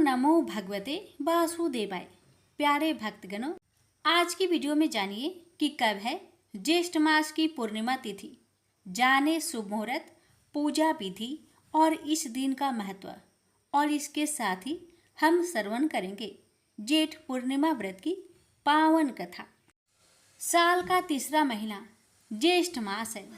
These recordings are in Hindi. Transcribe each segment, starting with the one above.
नमो भगवते वासुदेवाय। प्यारे भक्तगणों, आज की वीडियो में जानिए कि कब है ज्येष्ठ मास की पूर्णिमा तिथि, जाने शुभ मुहूर्त, पूजा विधि और इस दिन का महत्व। और इसके साथ ही हम श्रवण करेंगे जेठ पूर्णिमा व्रत की पावन कथा। साल का तीसरा महीना ज्येष्ठ मास है।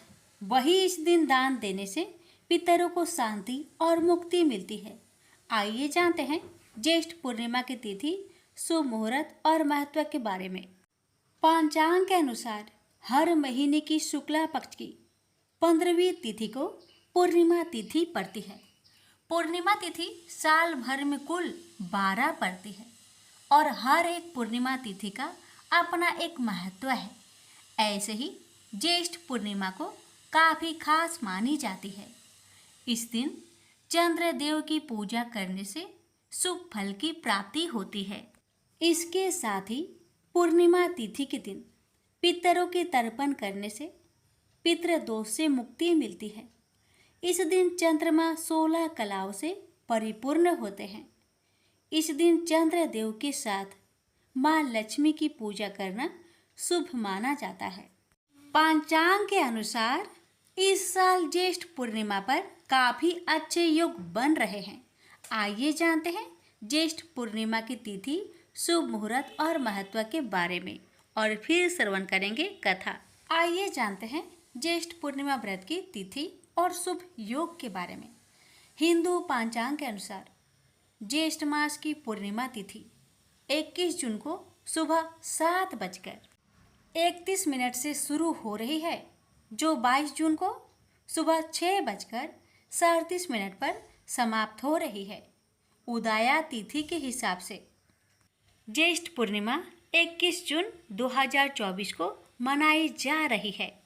वही इस दिन दान देने से पितरों को शांति और मुक्ति मिलती है। आइए जानते हैं ज्येष्ठ पूर्णिमा की तिथि, शुभ मुहूर्त और महत्व के बारे में। पंचांग के अनुसार हर महीने की शुक्ला पक्ष की 15वीं तिथि को पूर्णिमा तिथि पड़ती है। पूर्णिमा तिथि साल भर में कुल 12 पड़ती है और हर एक पूर्णिमा तिथि का अपना एक महत्व है। ऐसे ही ज्येष्ठ पूर्णिमा को काफ़ी खास मानी जाती है। इस दिन चंद्रदेव की पूजा करने से शुभ फल की प्राप्ति होती है। इसके साथ ही पूर्णिमा तिथि के दिन पितरों के तर्पण करने से पितृदोष से मुक्ति मिलती है। इस दिन चंद्रमा 16 कलाओं से परिपूर्ण होते हैं। इस दिन चंद्रदेव के साथ माँ लक्ष्मी की पूजा करना शुभ माना जाता है। पंचांग के अनुसार इस साल ज्येष्ठ पूर्णिमा पर काफ़ी अच्छे योग बन रहे हैं। आइए जानते हैं ज्येष्ठ पूर्णिमा की तिथि, शुभ मुहूर्त और महत्व के बारे में और फिर श्रवण करेंगे कथा। आइए जानते हैं ज्येष्ठ पूर्णिमा व्रत की तिथि और शुभ योग के बारे में। हिंदू पंचांग के अनुसार ज्येष्ठ मास की पूर्णिमा तिथि 21 जून को सुबह 7:31 से शुरू हो रही है, जो 22 जून को सुबह 6:37 पर समाप्त हो रही है। उदया तिथि के हिसाब से ज्येष्ठ पूर्णिमा 21 जून 2024 को मनाई जा रही है।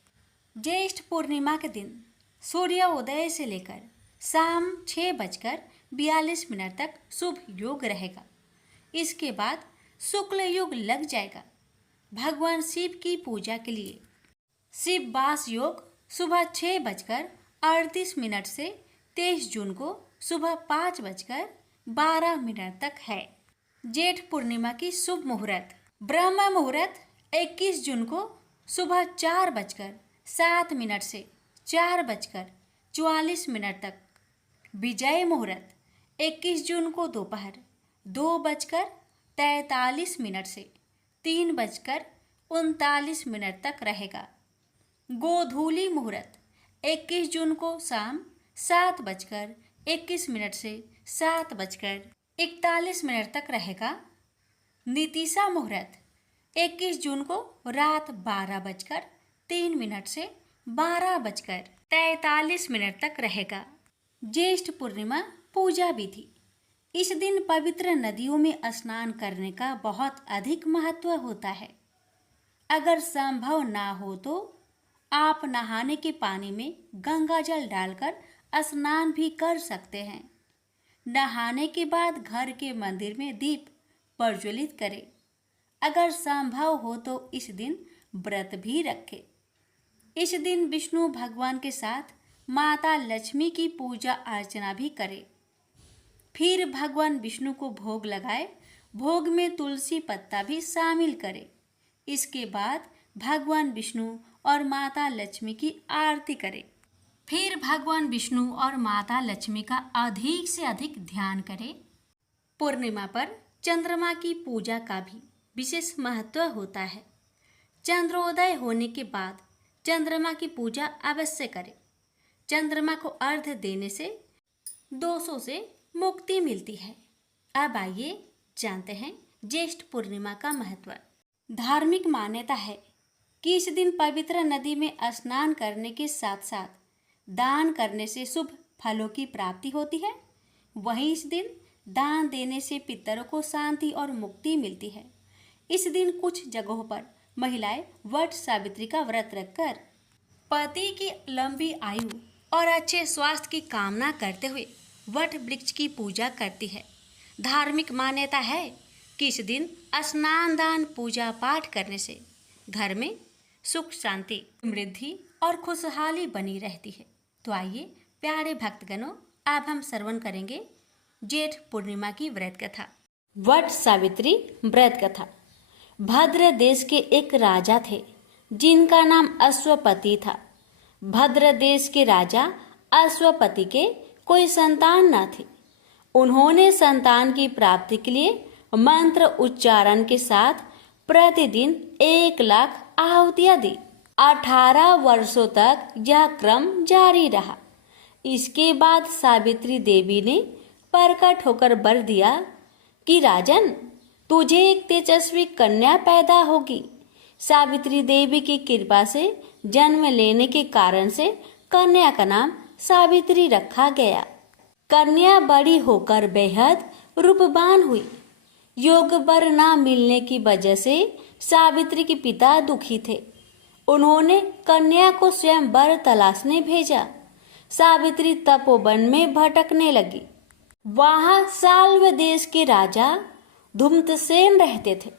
ज्येष्ठ पूर्णिमा के दिन सूर्योदय से लेकर शाम 6:42 तक शुभ योग रहेगा। इसके बाद शुक्ल योग लग जाएगा। भगवान शिव की पूजा के लिए शिव वास योग सुबह 6:38 से 23 जून को सुबह 5:12 तक है। जेठ पूर्णिमा की शुभ मुहूर्त ब्रह्म मुहूर्त 21 जून को सुबह 4:07 से 4:44 तक। विजय मुहूर्त 21 जून को दोपहर 2:43 से 3:39 तक रहेगा। गोधूली मुहूर्त 21 जून को शाम 7:21 से 7:41 तक रहेगा। नीतिशा मुहूर्त 21 जून को रात 12:03 से 12:43 तक रहेगा। ज्येष्ठ पूर्णिमा पूजा विधि। इस दिन पवित्र नदियों में स्नान करने का बहुत अधिक महत्व होता है। अगर संभव ना हो तो आप नहाने के पानी में गंगा जल डालकर स्नान भी कर सकते हैं। नहाने के बाद घर के मंदिर में दीप प्रज्वलित करें। अगर संभव हो तो इस दिन व्रत भी रखें। इस दिन विष्णु भगवान के साथ माता लक्ष्मी की पूजा अर्चना भी करें। फिर भगवान विष्णु को भोग लगाए। भोग में तुलसी पत्ता भी शामिल करें। इसके बाद भगवान विष्णु और माता लक्ष्मी की आरती करें। फिर भगवान विष्णु और माता लक्ष्मी का अधिक से अधिक ध्यान करें। पूर्णिमा पर चंद्रमा की पूजा का भी विशेष महत्व होता है। चंद्रोदय होने के बाद चंद्रमा की पूजा अवश्य करें। चंद्रमा को अर्घ्य देने से दोषों से मुक्ति मिलती है। अब आइए जानते हैं ज्येष्ठ पूर्णिमा का महत्व। धार्मिक मान्यता है कि इस दिन पवित्र नदी में स्नान करने के साथ साथ दान करने से शुभ फलों की प्राप्ति होती है। वहीं इस दिन दान देने से पितरों को शांति और मुक्ति मिलती है। इस दिन कुछ जगहों पर महिलाएं वट सावित्री का व्रत रखकर पति की लंबी आयु और अच्छे स्वास्थ्य की कामना करते हुए वट वृक्ष की पूजा करती है। धार्मिक मान्यता है कि इस दिन स्नान दान पूजा पाठ करने से घर में सुख शांति समृद्धि और खुशहाली बनी रहती है। तो आइए प्यारे भक्तगणों, अब हम श्रवण करेंगे जेठ पूर्णिमा की व्रत कथा। वट सावित्री व्रत कथा। भद्र देश के एक राजा थे जिनका नाम अश्वपति था। भद्र देश के राजा अश्वपति के कोई संतान न थी। उन्होंने संतान की प्राप्ति के लिए मंत्र उच्चारण के साथ प्रतिदिन 1,00,000 आहुतियां दी। 18 वर्षों तक यह क्रम जारी रहा। इसके बाद सावित्री देवी ने प्रकट होकर वर दिया कि राजन, तुझे एक तेजस्वी कन्या पैदा होगी। सावित्री देवी की कृपा से जन्म लेने के कारण से कन्या का नाम सावित्री रखा गया। कन्या बड़ी होकर बेहद रूपवान हुई। योग वर न मिलने की वजह से सावित्री के पिता दुखी थे। उन्होंने कन्या को स्वयं वर तलाशने भेजा। सावित्री तपोवन में भटकने लगी। वहां साल्व देश के राजा धूम्रसेन रहते थे,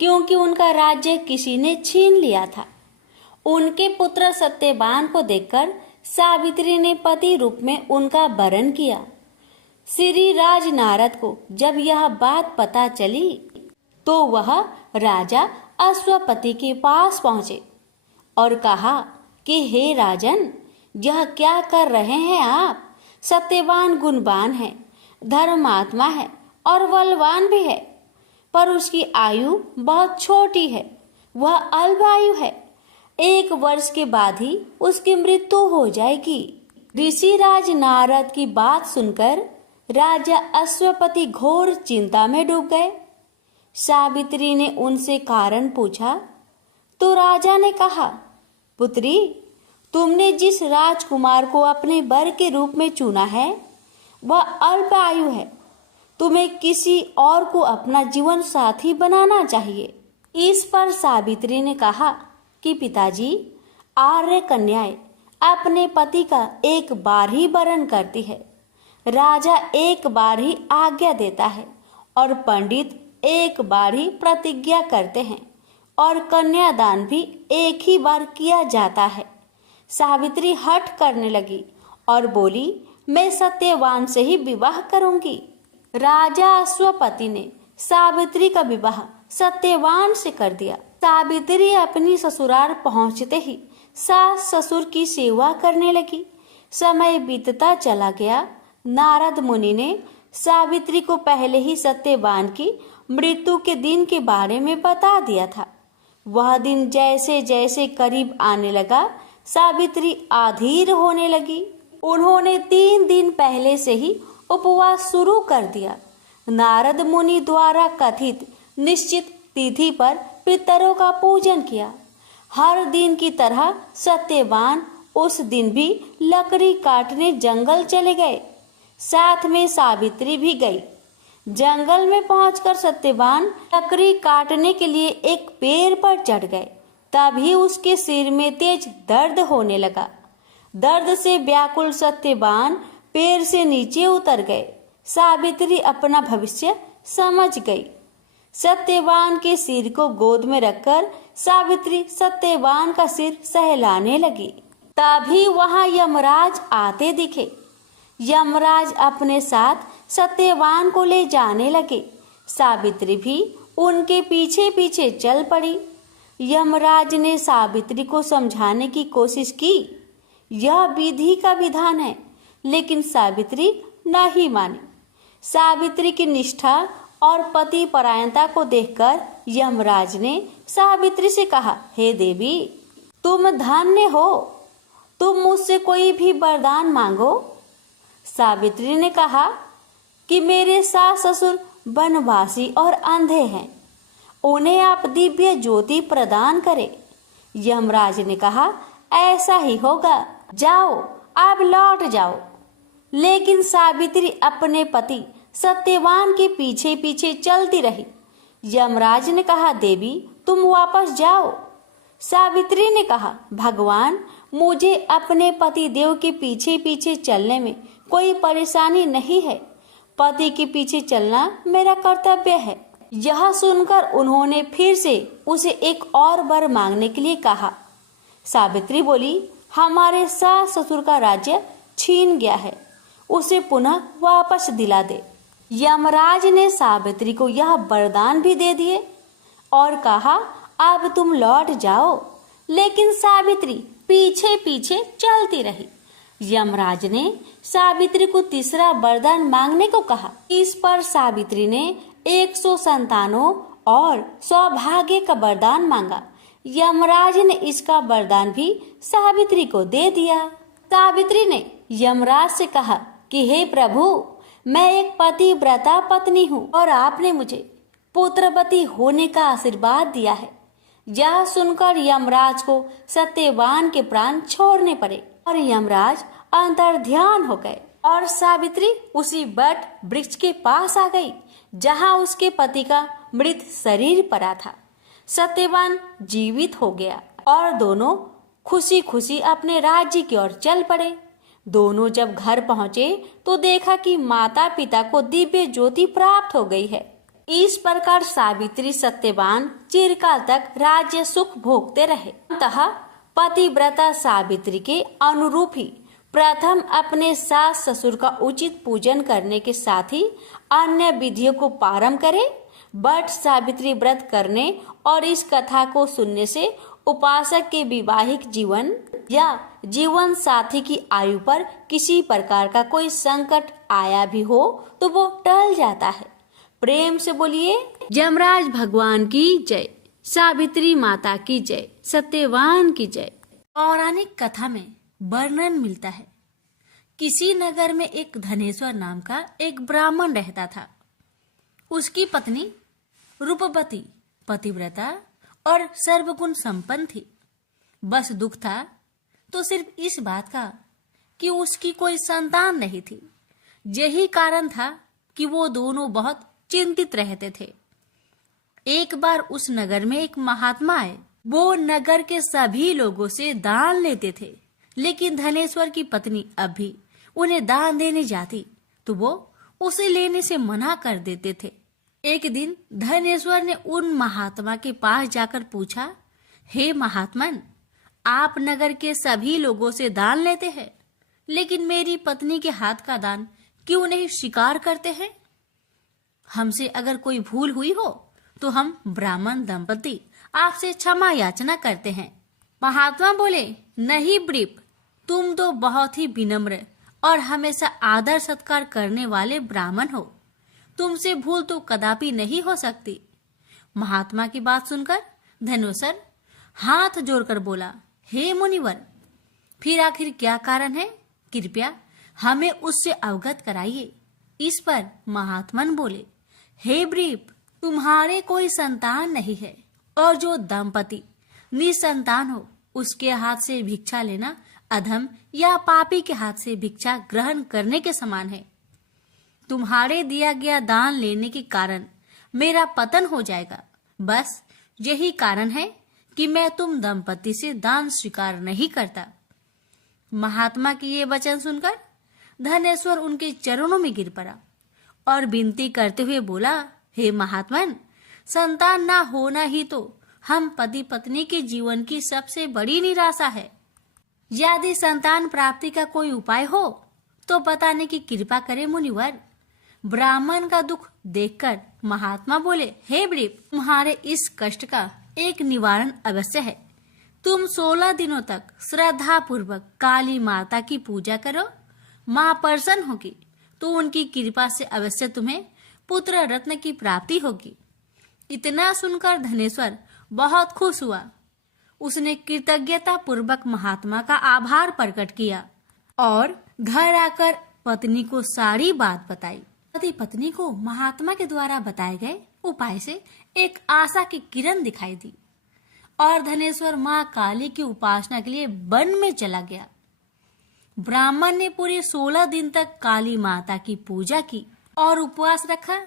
क्योंकि उनका राज्य किसी ने छीन लिया था। उनके पुत्र सत्यवान को देखकर सावित्री ने पति रूप में उनका वरण किया। श्री राज नारद को जब यह बात पता चली तो वह राजा अश्वपति के पास पहुंचे और कहा कि हे राजन, यह क्या कर रहे हैं आप? सत्यवान गुणवान है, धर्मात्मा है और बलवान भी है, पर उसकी आयु बहुत छोटी है। वह अल्पायु है। 1 वर्ष के बाद ही उसकी मृत्यु हो जाएगी। ऋषिराज नारद की बात सुनकर राजा अश्वपति घोर चिंता में डूब गए। सावित्री ने उनसे कारण पूछा तो राजा ने कहा, पुत्री, तुमने जिस राजकुमार को अपने वर के रूप में चुना है वह अल्प आयु है। तुम्हें किसी और को अपना जीवन साथी बनाना चाहिए। इस पर सावित्री ने कहा कि पिताजी, आर्य कन्याएं अपने पति का एक बार ही वरण करती है। राजा एक बार ही आज्ञा देता है और पंडित एक बार ही प्रतिज्ञा करते हैं और कन्यादान भी एक ही बार किया जाता है। सावित्री हठ करने लगी और बोली, मैं सत्यवान से ही विवाह करूंगी। राजा अश्वपति ने सावित्री का विवाह सत्यवान से कर दिया। सावित्री अपनी ससुराल पहुंचते ही सास ससुर की सेवा करने लगी। समय बीतता चला गया। नारद मुनि ने सावित्री को पहले ही सत्यवान की मृत्यु के दिन के बारे में बता दिया था। वह दिन जैसे जैसे करीब आने लगा, सावित्री अधीर होने लगी। उन्होंने 3 दिन पहले से ही उपवास शुरू कर दिया। नारद मुनि द्वारा कथित निश्चित तिथि पर पितरों का पूजन किया। हर दिन की तरह सत्यवान उस दिन भी लकड़ी काटने जंगल चले गए। साथ में सावित्री भी गई। जंगल में पहुंचकर सत्यवान लकड़ी काटने के लिए एक पेड़ पर चढ़ गए। तभी उसके सिर में तेज दर्द होने लगा। दर्द से व्याकुल सत्यवान पेड़ से नीचे उतर गए। सावित्री अपना भविष्य समझ गई। सत्यवान के सिर को गोद में रखकर सावित्री सत्यवान का सिर सहलाने लगी। तभी वहां यमराज आते दिखे। यमराज अपने साथ सत्यवान को ले जाने लगे। सावित्री भी उनके पीछे पीछे चल पड़ी। यमराज ने सावित्री को समझाने की कोशिश की। यह विधि का विधान है, लेकिन सावित्री नहीं मानी। सावित्री की निष्ठा और पति परायणता को देखकर यमराज ने सावित्री से कहा, हे देवी, तुम धन्य हो। तुम मुझसे कोई भी वरदान मांगो। सावित्री ने कहा कि मेरे सास ससुर वनवासी और अंधे हैं, उन्हें आप दिव्य ज्योति प्रदान करें। यमराज ने कहा, ऐसा ही होगा, जाओ, आप लौट जाओ। लेकिन सावित्री अपने पति सत्यवान के पीछे पीछे चलती रही। यमराज ने कहा, देवी, तुम वापस जाओ। सावित्री ने कहा, भगवान, मुझे अपने पति देव के पीछे पीछे चलने में कोई परेशानी नहीं है। पति के पीछे चलना मेरा कर्तव्य है। यह सुनकर उन्होंने फिर से उसे एक और वर मांगने के लिए कहा। सावित्री बोली, हमारे सास ससुर का राज्य छीन गया है, उसे पुनः वापस दिला दे। यमराज ने सावित्री को यह वरदान भी दे दिए और कहा, अब तुम लौट जाओ। लेकिन सावित्री पीछे पीछे चलती रही। यमराज ने सावित्री को तीसरा वरदान मांगने को कहा। इस पर सावित्री ने 100 संतानों और सौभाग्य का वरदान मांगा। यमराज ने इसका वरदान भी सावित्री को दे दिया। सावित्री ने यमराज से कहा कि हे प्रभु, मैं एक पतिव्रता पत्नी हूँ और आपने मुझे पुत्रवती होने का आशीर्वाद दिया है। यह सुनकर यमराज को सत्यवान के प्राण छोड़ने पड़े और यमराज अंतर्ध्यान हो गए और सावित्री उसी वट वृक्ष के पास आ गई जहाँ उसके पति का मृत शरीर पड़ा था। सत्यवान जीवित हो गया और दोनों खुशी खुशी अपने राज्य की ओर चल पड़े। दोनों जब घर पहुंचे तो देखा कि माता पिता को दिव्य ज्योति प्राप्त हो गई है। इस प्रकार सावित्री सत्यवान चिरकाल तक राज्य सुख भोगते रहे। अतः पतिव्रता सावित्री के अनुरूप ही प्रथम अपने सास ससुर का उचित पूजन करने के साथ ही अन्य विधियों को प्रारंभ करे। बट सावित्री व्रत करने और इस कथा को सुनने से उपासक के वैवाहिक जीवन या जीवन साथी की आयु पर किसी प्रकार का कोई संकट आया भी हो तो वो टल जाता है। प्रेम से बोलिए यमराज भगवान की जय, सावित्री माता की जय, सत्यवान की जय। पौराणिक कथा में वर्णन मिलता है, किसी नगर में एक धनेश्वर नाम का एक ब्राह्मण रहता था। उसकी पत्नी रूपवती, पतिव्रता और सर्वगुण संपन्न थी। बस दुख था तो सिर्फ इस बात का कि उसकी कोई संतान नहीं थी। यही कारण था कि वो दोनों बहुत चिंतित रहते थे। एक बार उस नगर में एक महात्मा आए। वो नगर के सभी लोगों से दान लेते थे, लेकिन धनेश्वर की पत्नी अब भी उन्हें दान देने जाती तो वो उसे लेने से मना कर देते थे। एक दिन धनेश्वर ने उन महात्मा के पास जाकर पूछा, हे महात्मन, आप नगर के सभी लोगों से दान लेते हैं, लेकिन मेरी पत्नी के हाथ का दान क्यों नहीं स्वीकार करते हैं? हमसे अगर कोई भूल हुई हो तो हम ब्राह्मण दंपति आपसे क्षमा याचना करते हैं। महात्मा बोले, नहीं ब्रीप, तुम तो बहुत ही विनम्र और हमेशा आदर सत्कार करने वाले ब्राह्मण हो। तुमसे भूल तो कदापि नहीं हो सकती। महात्मा की बात सुनकर धनेश्वर हाथ जोड़कर बोला, हे मुनिवर, फिर आखिर क्या कारण है? कृपया हमें उससे अवगत कराइए। इस पर महात्मन बोले, हे ब्रीप, तुम्हारे कोई संतान नहीं है और जो दंपति निसंतान हो उसके हाथ से भिक्षा लेना अधम या पापी के हाथ से भिक्षा ग्रहण करने के समान है। तुम्हारे दिया गया दान लेने के कारण मेरा पतन हो जाएगा। बस यही कारण है कि मैं तुम दंपति से दान स्वीकार नहीं करता। महात्मा की ये वचन सुनकर धनेश्वर उनके चरणों में गिर पड़ा और विनती करते हुए बोला, हे महात्मन, संतान ना होना ही तो हम पति पत्नी के जीवन की सबसे बड़ी निराशा है। यदि संतान प्राप्ति का कोई उपाय हो तो बताने की कृपा करे मुनिवर। ब्राह्मण का दुख देखकर महात्मा बोले, हे ब्रीप, तुम्हारे इस कष्ट का एक निवारण अवश्य है। तुम 16 दिनों तक श्रद्धा पूर्वक काली माता की पूजा करो। माँ प्रसन्न होगी तो उनकी कृपा से अवश्य तुम्हें पुत्र रत्न की प्राप्ति होगी। इतना सुनकर धनेश्वर बहुत खुश हुआ। उसने कृतज्ञता पूर्वक महात्मा का आभार प्रकट किया और घर आकर पत्नी को सारी बात बताई। पति पत्नी को महात्मा के द्वारा बताए गए उपाय से एक आशा की किरण दिखाई दी और धनेश्वर माँ काली की उपासना के लिए वन में चला गया। ब्राह्मण ने पूरे 16 दिन तक काली माता की पूजा की और उपवास रखा।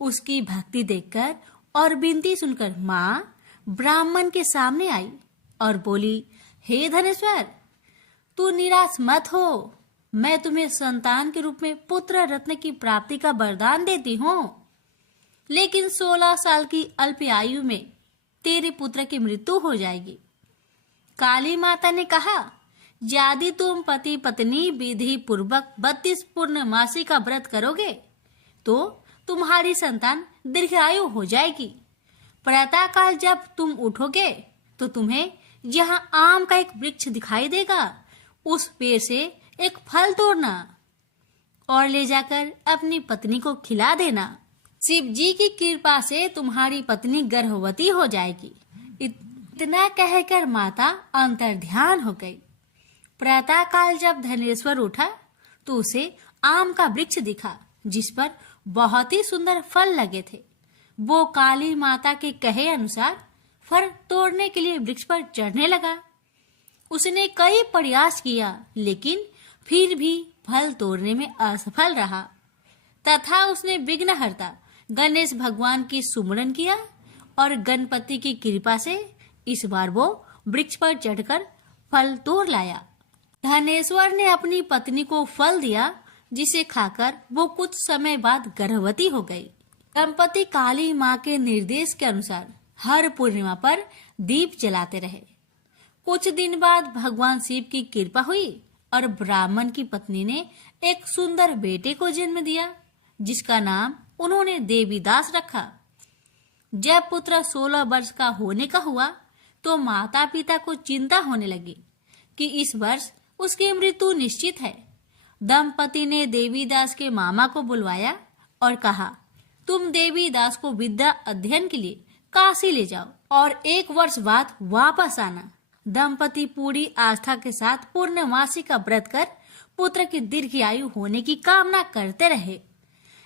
उसकी भक्ति देखकर और विनती सुनकर माँ ब्राह्मण के सामने आई और बोली, हे धनेश्वर, तू निराश मत हो। मैं तुम्हें संतान के रूप में पुत्र रत्न की प्राप्ति का वरदान देती हूँ, लेकिन 16 साल की अल्प आयु में तेरे पुत्र की मृत्यु हो जाएगी। काली माता ने कहा, यदि तुम पति पत्नी विधि पूर्वक 32 पूर्णमासी का व्रत करोगे तो तुम्हारी संतान दीर्घायु हो जाएगी। प्रातःकाल जब तुम उठोगे तो तुम्हें यहाँ आम का एक वृक्ष दिखाई देगा, उस पेड़ से एक फल तोड़ना और ले जाकर अपनी पत्नी को खिला देना। शिव जी की कृपा से तुम्हारी पत्नी गर्भवती हो जाएगी। इतना कहकर माता अंतर्ध्यान हो गई। प्रातःकाल जब धनेश्वर उठा तो उसे आम का वृक्ष दिखा जिस पर बहुत ही सुंदर फल लगे थे। वो काली माता के कहे अनुसार फल तोड़ने के लिए वृक्ष पर चढ़ने लगा। उसने कई प्रयास किया लेकिन फिर भी फल तोड़ने में असफल रहा तथा उसने विघ्नहर्ता गणेश भगवान की सुमरन किया और गणपति की कृपा से इस बार वो वृक्ष पर चढ़कर फल तोड़ लाया। धनेश्वर ने अपनी पत्नी को फल दिया जिसे खाकर वो कुछ समय बाद गर्भवती हो गई। दंपति काली माँ के निर्देश के अनुसार हर पूर्णिमा पर दीप जलाते रहे। कुछ दिन बाद भगवान शिव की कृपा हुई और ब्राह्मण की पत्नी ने एक सुंदर बेटे को जन्म दिया जिसका नाम उन्होंने देवीदास रखा। जब पुत्र 16 वर्ष का होने का हुआ तो माता पिता को चिंता होने लगी कि इस वर्ष उसकी मृत्यु निश्चित है। दंपति ने देवीदास के मामा को बुलवाया और कहा, तुम देवीदास को विद्या अध्ययन के लिए काशी ले जाओ और 1 वर्ष बाद वापस आना। दंपति पूरी आस्था के साथ पूर्णमासी का व्रत कर पुत्र की दीर्घायु होने की कामना करते रहे।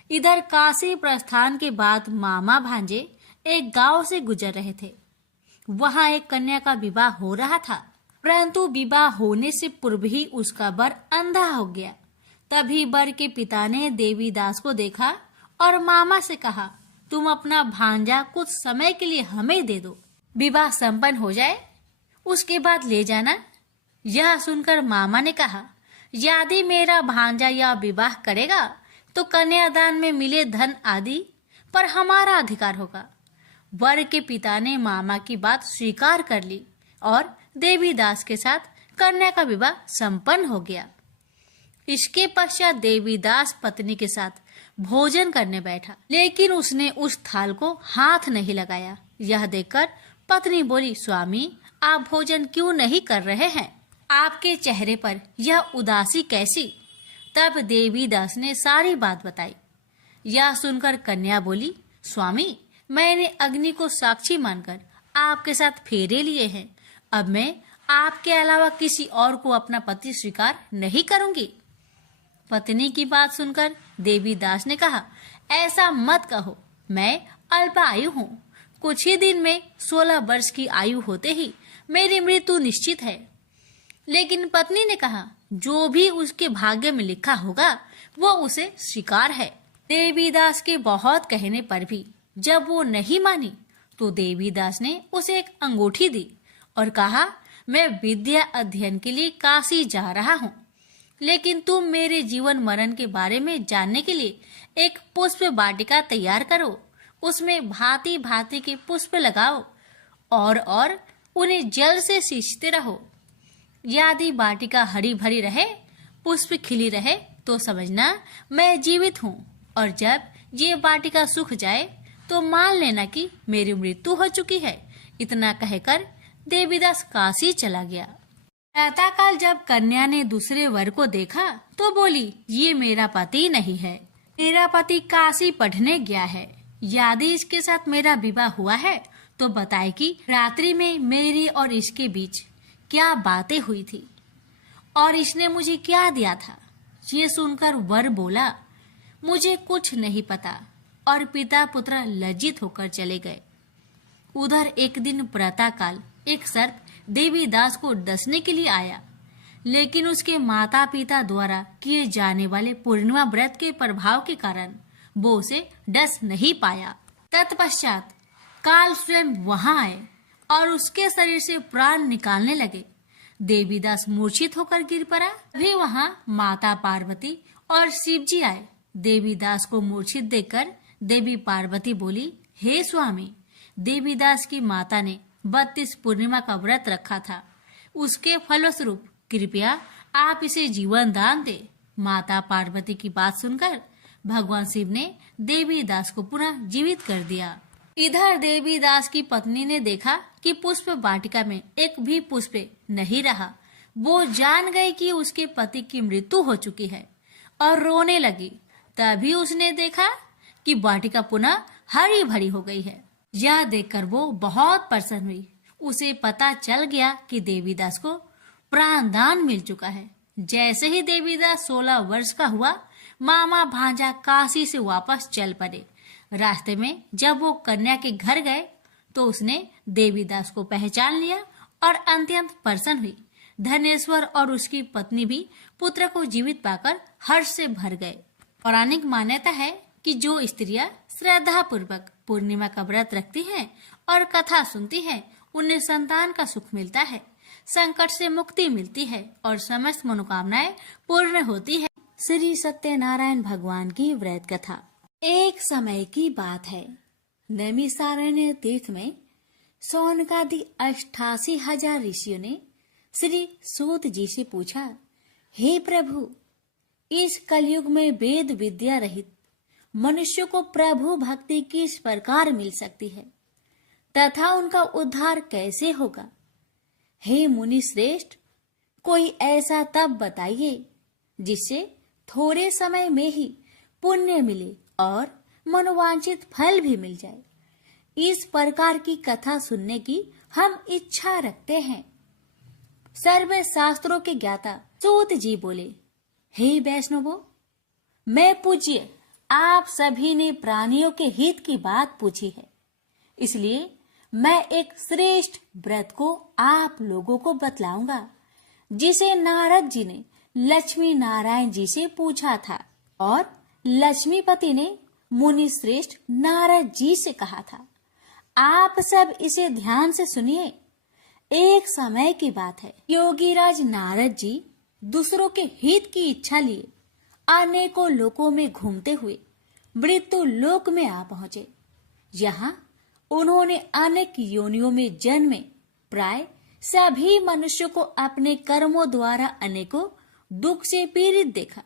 इधर काशी प्रस्थान के बाद मामा भांजे एक गांव से गुजर रहे थे। वहां एक कन्या का विवाह हो रहा था, परंतु विवाह होने से पूर्व ही उसका वर अंधा हो गया। तभी वर के पिता ने देवीदास को देखा और मामा से कहा, तुम अपना भांजा कुछ समय के लिए हमें दे दो, विवाह संपन्न हो जाए उसके बाद ले जाना। यह सुनकर मामा ने कहा, यदि मेरा भांजा यह विवाह करेगा तो कन्यादान में मिले धन आदि पर हमारा अधिकार होगा। वर के पिता ने मामा की बात स्वीकार कर ली और देवीदास के साथ कन्या का विवाह संपन्न हो गया। इसके पश्चात देवीदास पत्नी के साथ भोजन करने बैठा, लेकिन उसने उस थाल को हाथ नहीं लगाया। यह देखकर पत्नी बोली, स्वामी आप भोजन क्यों नहीं कर रहे हैं? आपके चेहरे पर यह उदासी कैसी? तब देवीदास ने सारी बात बताई। यह सुनकर कन्या बोली, स्वामी मैंने अग्नि को साक्षी मानकर आपके साथ फेरे लिए हैं। अब मैं आपके अलावा किसी और को अपना पति स्वीकार नहीं करूंगी। पत्नी की बात सुनकर देवीदास ने कहा, ऐसा मत कहो, मैं अल्पायु हूँ। कुछ ही दिन में 16 वर्ष की आयु होते ही मेरी मृत्यु निश्चित है। लेकिन पत्नी ने कहा, जो भी उसके भाग्य में लिखा होगा वो उसे स्वीकार है। देवीदास के बहुत कहने पर भी जब वो नहीं मानी तो देवीदास ने उसे एक अंगूठी दी और कहा, मैं विद्या अध्ययन के लिए काशी जा रहा हूँ, लेकिन तुम मेरे जीवन मरण के बारे में जानने के लिए एक पुष्प वाटिका तैयार करो। उसमें भांति भांति के पुष्प लगाओ और उन्हें जल से सींचते रहो। यदि वाटिका हरी भरी रहे, पुष्प खिली रहे तो समझना मैं जीवित हूँ, और जब ये वाटिका सूख जाए तो मान लेना कि मेरी मृत्यु हो चुकी है। इतना कहकर देवीदास काशी चला गया। प्रातःकाल जब कन्या ने दूसरे वर को देखा तो बोली, ये मेरा पति नहीं है, मेरा पति काशी पढ़ने गया है। यदि इसके साथ मेरा विवाह हुआ है तो बताए कि रात्रि में मेरी और इसके बीच क्या बातें हुई थी और इसने मुझे क्या दिया था। ये सुनकर वर बोला, मुझे कुछ नहीं पता, और पिता पुत्र लज्जित होकर चले गए। उधर एक दिन प्रातःकाल एक सर्प देवीदास को डसने के लिए आया, लेकिन उसके माता पिता द्वारा किए जाने वाले पूर्णिमा व्रत के प्रभाव के कारण वो उसे डस नहीं पाया। तत्पश्चात काल स्वयं वहां आए और उसके शरीर से प्राण निकालने लगे। देवीदास मूर्छित होकर गिर पड़ा। वे वहां माता पार्वती और शिव जी आए। देवीदास को मूर्छित देखकर देवी पार्वती बोली, हे स्वामी, देवीदास की माता ने 32 पूर्णिमा का व्रत रखा था, उसके फलस्वरूप कृपया आप इसे जीवन दान दे। माता पार्वती की बात सुनकर भगवान शिव ने देवी दास को पुनः जीवित कर दिया। इधर देवी दास की पत्नी ने देखा कि पुष्प वाटिका में एक भी पुष्प नहीं रहा। वो जान गई कि उसके पति की मृत्यु हो चुकी है और रोने लगी। तभी उसने देखा कि वाटिका पुनः हरी भरी हो गई है। यह देखकर वो बहुत प्रसन्न हुई। उसे पता चल गया कि देवीदास को प्राणदान मिल चुका है। जैसे ही देवीदास 16 वर्ष का हुआ, मामा भांजा काशी से वापस चल पड़े। रास्ते में जब वो कन्या के घर गए तो उसने देवीदास को पहचान लिया और अत्यंत प्रसन्न हुई। धनेश्वर और उसकी पत्नी भी पुत्र को जीवित पाकर हर्ष से भर गए। पौराणिक मान्यता है कि जो स्त्रियां श्रद्धा पूर्वक पूर्णिमा का व्रत रखती हैं और कथा सुनती हैं, उन्हें संतान का सुख मिलता है, संकट से मुक्ति मिलती है और समस्त मनोकामनाएं पूर्ण होती है। श्री सत्यनारायण भगवान की व्रत कथा। एक समय की बात है, नैमिषारण्य तीर्थ में सौनकादि 88,000 ऋषियों ने श्री सूत जी से पूछा, हे प्रभु, इस कलयुग में वेद विद्या रहित मनुष्य को प्रभु भक्ति किस प्रकार मिल सकती है तथा उनका उद्धार कैसे होगा? हे मुनि श्रेष्ठ, कोई ऐसा तप बताइए जिससे थोड़े समय में ही पुण्य मिले और मनोवांछित फल भी मिल जाए। इस प्रकार की कथा सुनने की हम इच्छा रखते हैं। सर्व शास्त्रों के ज्ञाता सूत जी बोले, हे वैष्णवों, मैं पूज्य आप सभी ने प्राणियों के हित की बात पूछी है, इसलिए मैं एक श्रेष्ठ व्रत को आप लोगों को बतलाऊंगा, जिसे नारद जी ने लक्ष्मी नारायण जी से पूछा था और लक्ष्मीपति ने मुनि श्रेष्ठ नारद जी से कहा था। आप सब इसे ध्यान से सुनिए। एक समय की बात है, योगीराज नारद जी दूसरों के हित की इच्छा लिए अनेकों लोकों में घूमते हुए मृत्यु लोक में आ पहुंचे। यहाँ उन्होंने अनेक योनियों में जन्मे प्राय सभी मनुष्यों को अपने कर्मों द्वारा अनेकों दुख से पीड़ित देखा।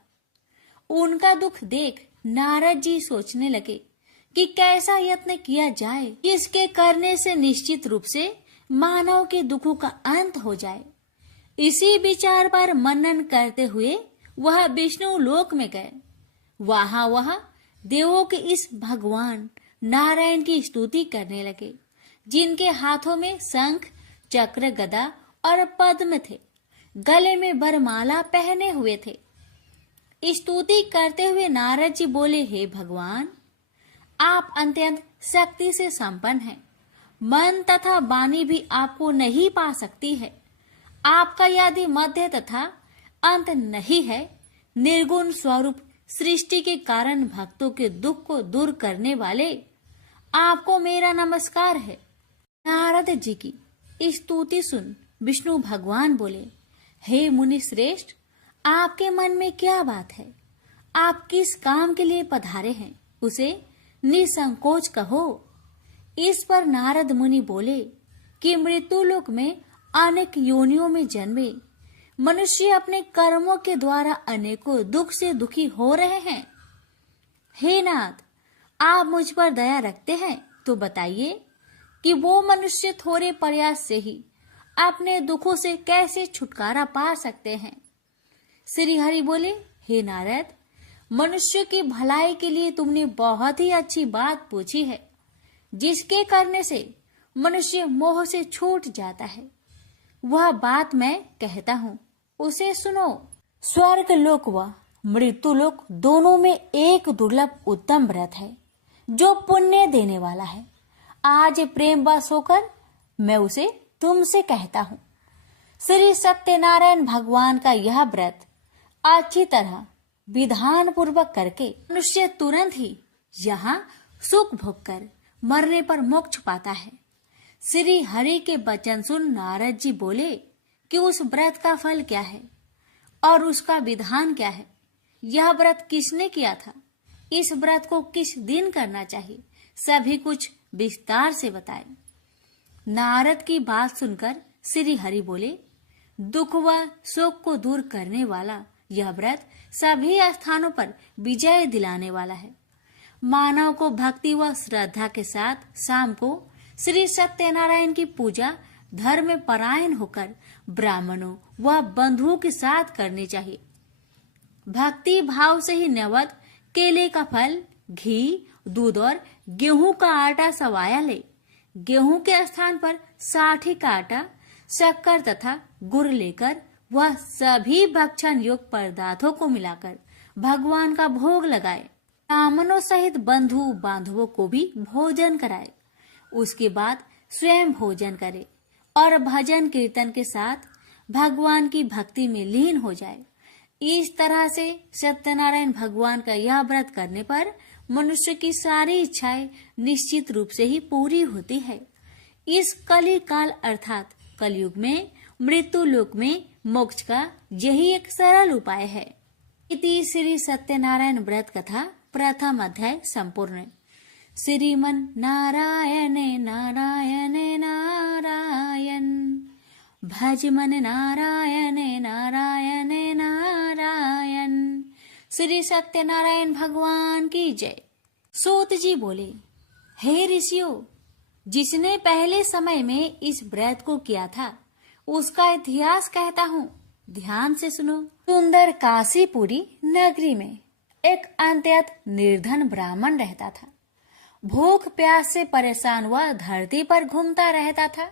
उनका दुख देख नारद जी सोचने लगे कि कैसा यत्न किया जाए, इसके करने से निश्चित रूप से मानव के दुखों का अंत हो जाए। इसी विचार पर मनन करते हुए वह विष्णु लोक में गए। वह देवों के इस भगवान नारायण की स्तुति करने लगे, जिनके हाथों में शंख, चक्र, गदा और पद्म थे, गले में वरमाला पहने हुए थे। स्तुति करते हुए नारद जी बोले, हे भगवान, आप अत्यंत शक्ति से संपन्न हैं। मन तथा वाणी भी आपको नहीं पा सकती है। आपका यदि मध्य तथा अंत नहीं है, निर्गुण स्वरूप सृष्टि के कारण भक्तों के दुख को दूर करने वाले, आपको मेरा नमस्कार है। नारद जी की स्तुति सुन विष्णु भगवान बोले, हे मुनि श्रेष्ठ, आपके मन में क्या बात है? आप किस काम के लिए पधारे हैं, उसे निसंकोच कहो। इस पर नारद मुनि बोले कि मृत्यु लोक में अनेक योनियों में जन्मे मनुष्य अपने कर्मों के द्वारा अनेकों दुख से दुखी हो रहे हैं। हे नाथ, आप मुझ पर दया रखते हैं तो बताइए कि वो मनुष्य थोड़े प्रयास से ही अपने दुखों से कैसे छुटकारा पा सकते हैं। श्री हरि बोले, हे नारद, मनुष्य की भलाई के लिए तुमने बहुत ही अच्छी बात पूछी है, जिसके करने से मनुष्य मोह से छूट जाता है। वह बात मैं कहता हूँ, उसे सुनो। स्वर्ग लोक व मृत्यु लोक दोनों में एक दुर्लभ उत्तम व्रत है, जो पुण्य देने वाला है। आज प्रेम वश होकर मैं उसे तुमसे कहता हूँ। श्री सत्यनारायण भगवान का यह व्रत अच्छी तरह विधान पूर्वक करके मनुष्य तुरंत ही यहाँ सुख भोग कर मरने पर मोक्ष पाता है। श्री हरि के वचन सुन नारद जी बोले कि उस व्रत का फल क्या है और उसका विधान क्या है। यह व्रत किसने किया था, इस व्रत को किस दिन करना चाहिए, सभी कुछ विस्तार से बताए। नारद की बात सुनकर श्री हरि बोले, दुख व शोक को दूर करने वाला यह व्रत सभी स्थानों पर विजय दिलाने वाला है। मानव को भक्ति व श्रद्धा के साथ शाम को श्री सत्यनारायण की पूजा धर्म परायण होकर ब्राह्मणों व बंधुओं के साथ करनी चाहिए। भक्ति भाव से ही नैवेद्य केले का फल, घी, दूध और गेहूं का आटा सवाया ले। गेहूं के स्थान पर साठी का आटा, शक्कर तथा गुड़ लेकर वह सभी भक्षण योग्य पदार्थों को मिलाकर भगवान का भोग लगाए। ब्राह्मणों सहित बंधु बांधवों को भी भोजन कराए। उसके बाद स्वयं भोजन करे और भजन कीर्तन के साथ भगवान की भक्ति में लीन हो जाए। इस तरह से सत्यनारायण भगवान का यह व्रत करने पर मनुष्य की सारी इच्छाएं निश्चित रूप से ही पूरी होती है। इस कली काल अर्थात कलयुग में मृत्यु लोक में मोक्ष का यही एक सरल उपाय है। इति श्री सत्यनारायण व्रत कथा प्रथम अध्याय संपूर्ण। श्रीमन नारायणे नारायणे नारायण, भज मन नारायणे नारायणे नारायण। श्री सत्यनारायण भगवान की जय। सूत जी बोले, हे ऋषियों, जिसने पहले समय में इस व्रत को किया था उसका इतिहास कहता हूँ, ध्यान से सुनो। सुंदर काशीपुरी नगरी में एक अत्यंत निर्धन ब्राह्मण रहता था। भूख प्यास से परेशान हुआ धरती पर घूमता रहता था।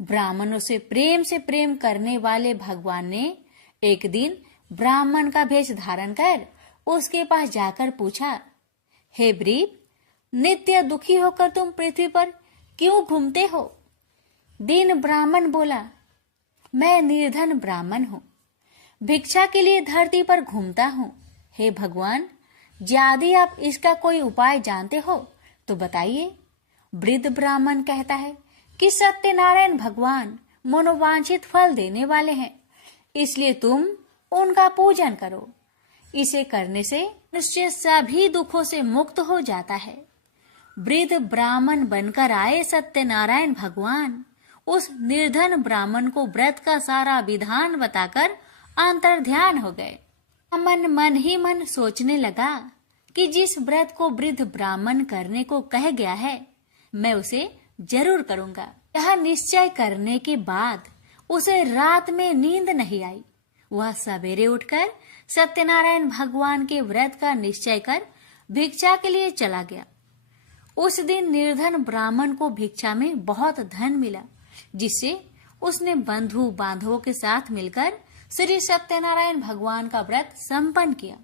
ब्राह्मणों से प्रेम करने वाले भगवान ने एक दिन ब्राह्मण का भेष धारण कर उसके पास जाकर पूछा, हे ब्रीप, नित्य दुखी होकर तुम पृथ्वी पर क्यों घूमते हो? दीन ब्राह्मण बोला, मैं निर्धन ब्राह्मण हूँ, भिक्षा के लिए धरती पर घूमता हूँ। हे भगवान, यदि आप इसका कोई उपाय जानते हो तो बताइए। वृद्ध ब्राह्मण कहता है कि सत्यनारायण भगवान मनोवांछित फल देने वाले हैं, इसलिए तुम उनका पूजन करो। इसे करने से मनुष्य सभी दुखों से मुक्त हो जाता है। वृद्ध ब्राह्मण बनकर आए सत्यनारायण भगवान उस निर्धन ब्राह्मण को व्रत का सारा विधान बताकर अंतर्ध्यान हो गए। मन ही मन सोचने लगा कि जिस व्रत को वृद्ध ब्राह्मण करने को कह गया है, मैं उसे जरूर करूंगा। यह निश्चय करने के बाद उसे रात में नींद नहीं आई। वह सवेरे उठकर सत्यनारायण भगवान के व्रत का निश्चय कर भिक्षा के लिए चला गया। उस दिन निर्धन ब्राह्मण को भिक्षा में बहुत धन मिला, जिससे उसने बंधु बांधवों के साथ मिलकर श्री सत्यनारायण भगवान का व्रत संपन्न किया।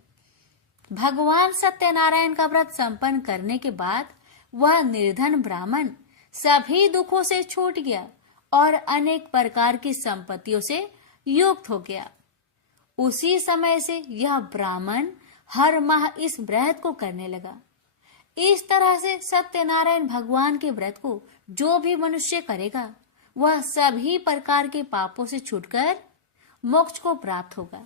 भगवान सत्यनारायण का व्रत संपन्न करने के बाद वह निर्धन ब्राह्मण सभी दुखों से छूट गया और अनेक प्रकार की संपत्तियों से युक्त हो गया। उसी समय से यह ब्राह्मण हर माह इस व्रत को करने लगा। इस तरह से सत्यनारायण भगवान के व्रत को जो भी मनुष्य करेगा वह सभी प्रकार के पापों से छूटकर मोक्ष को प्राप्त होगा।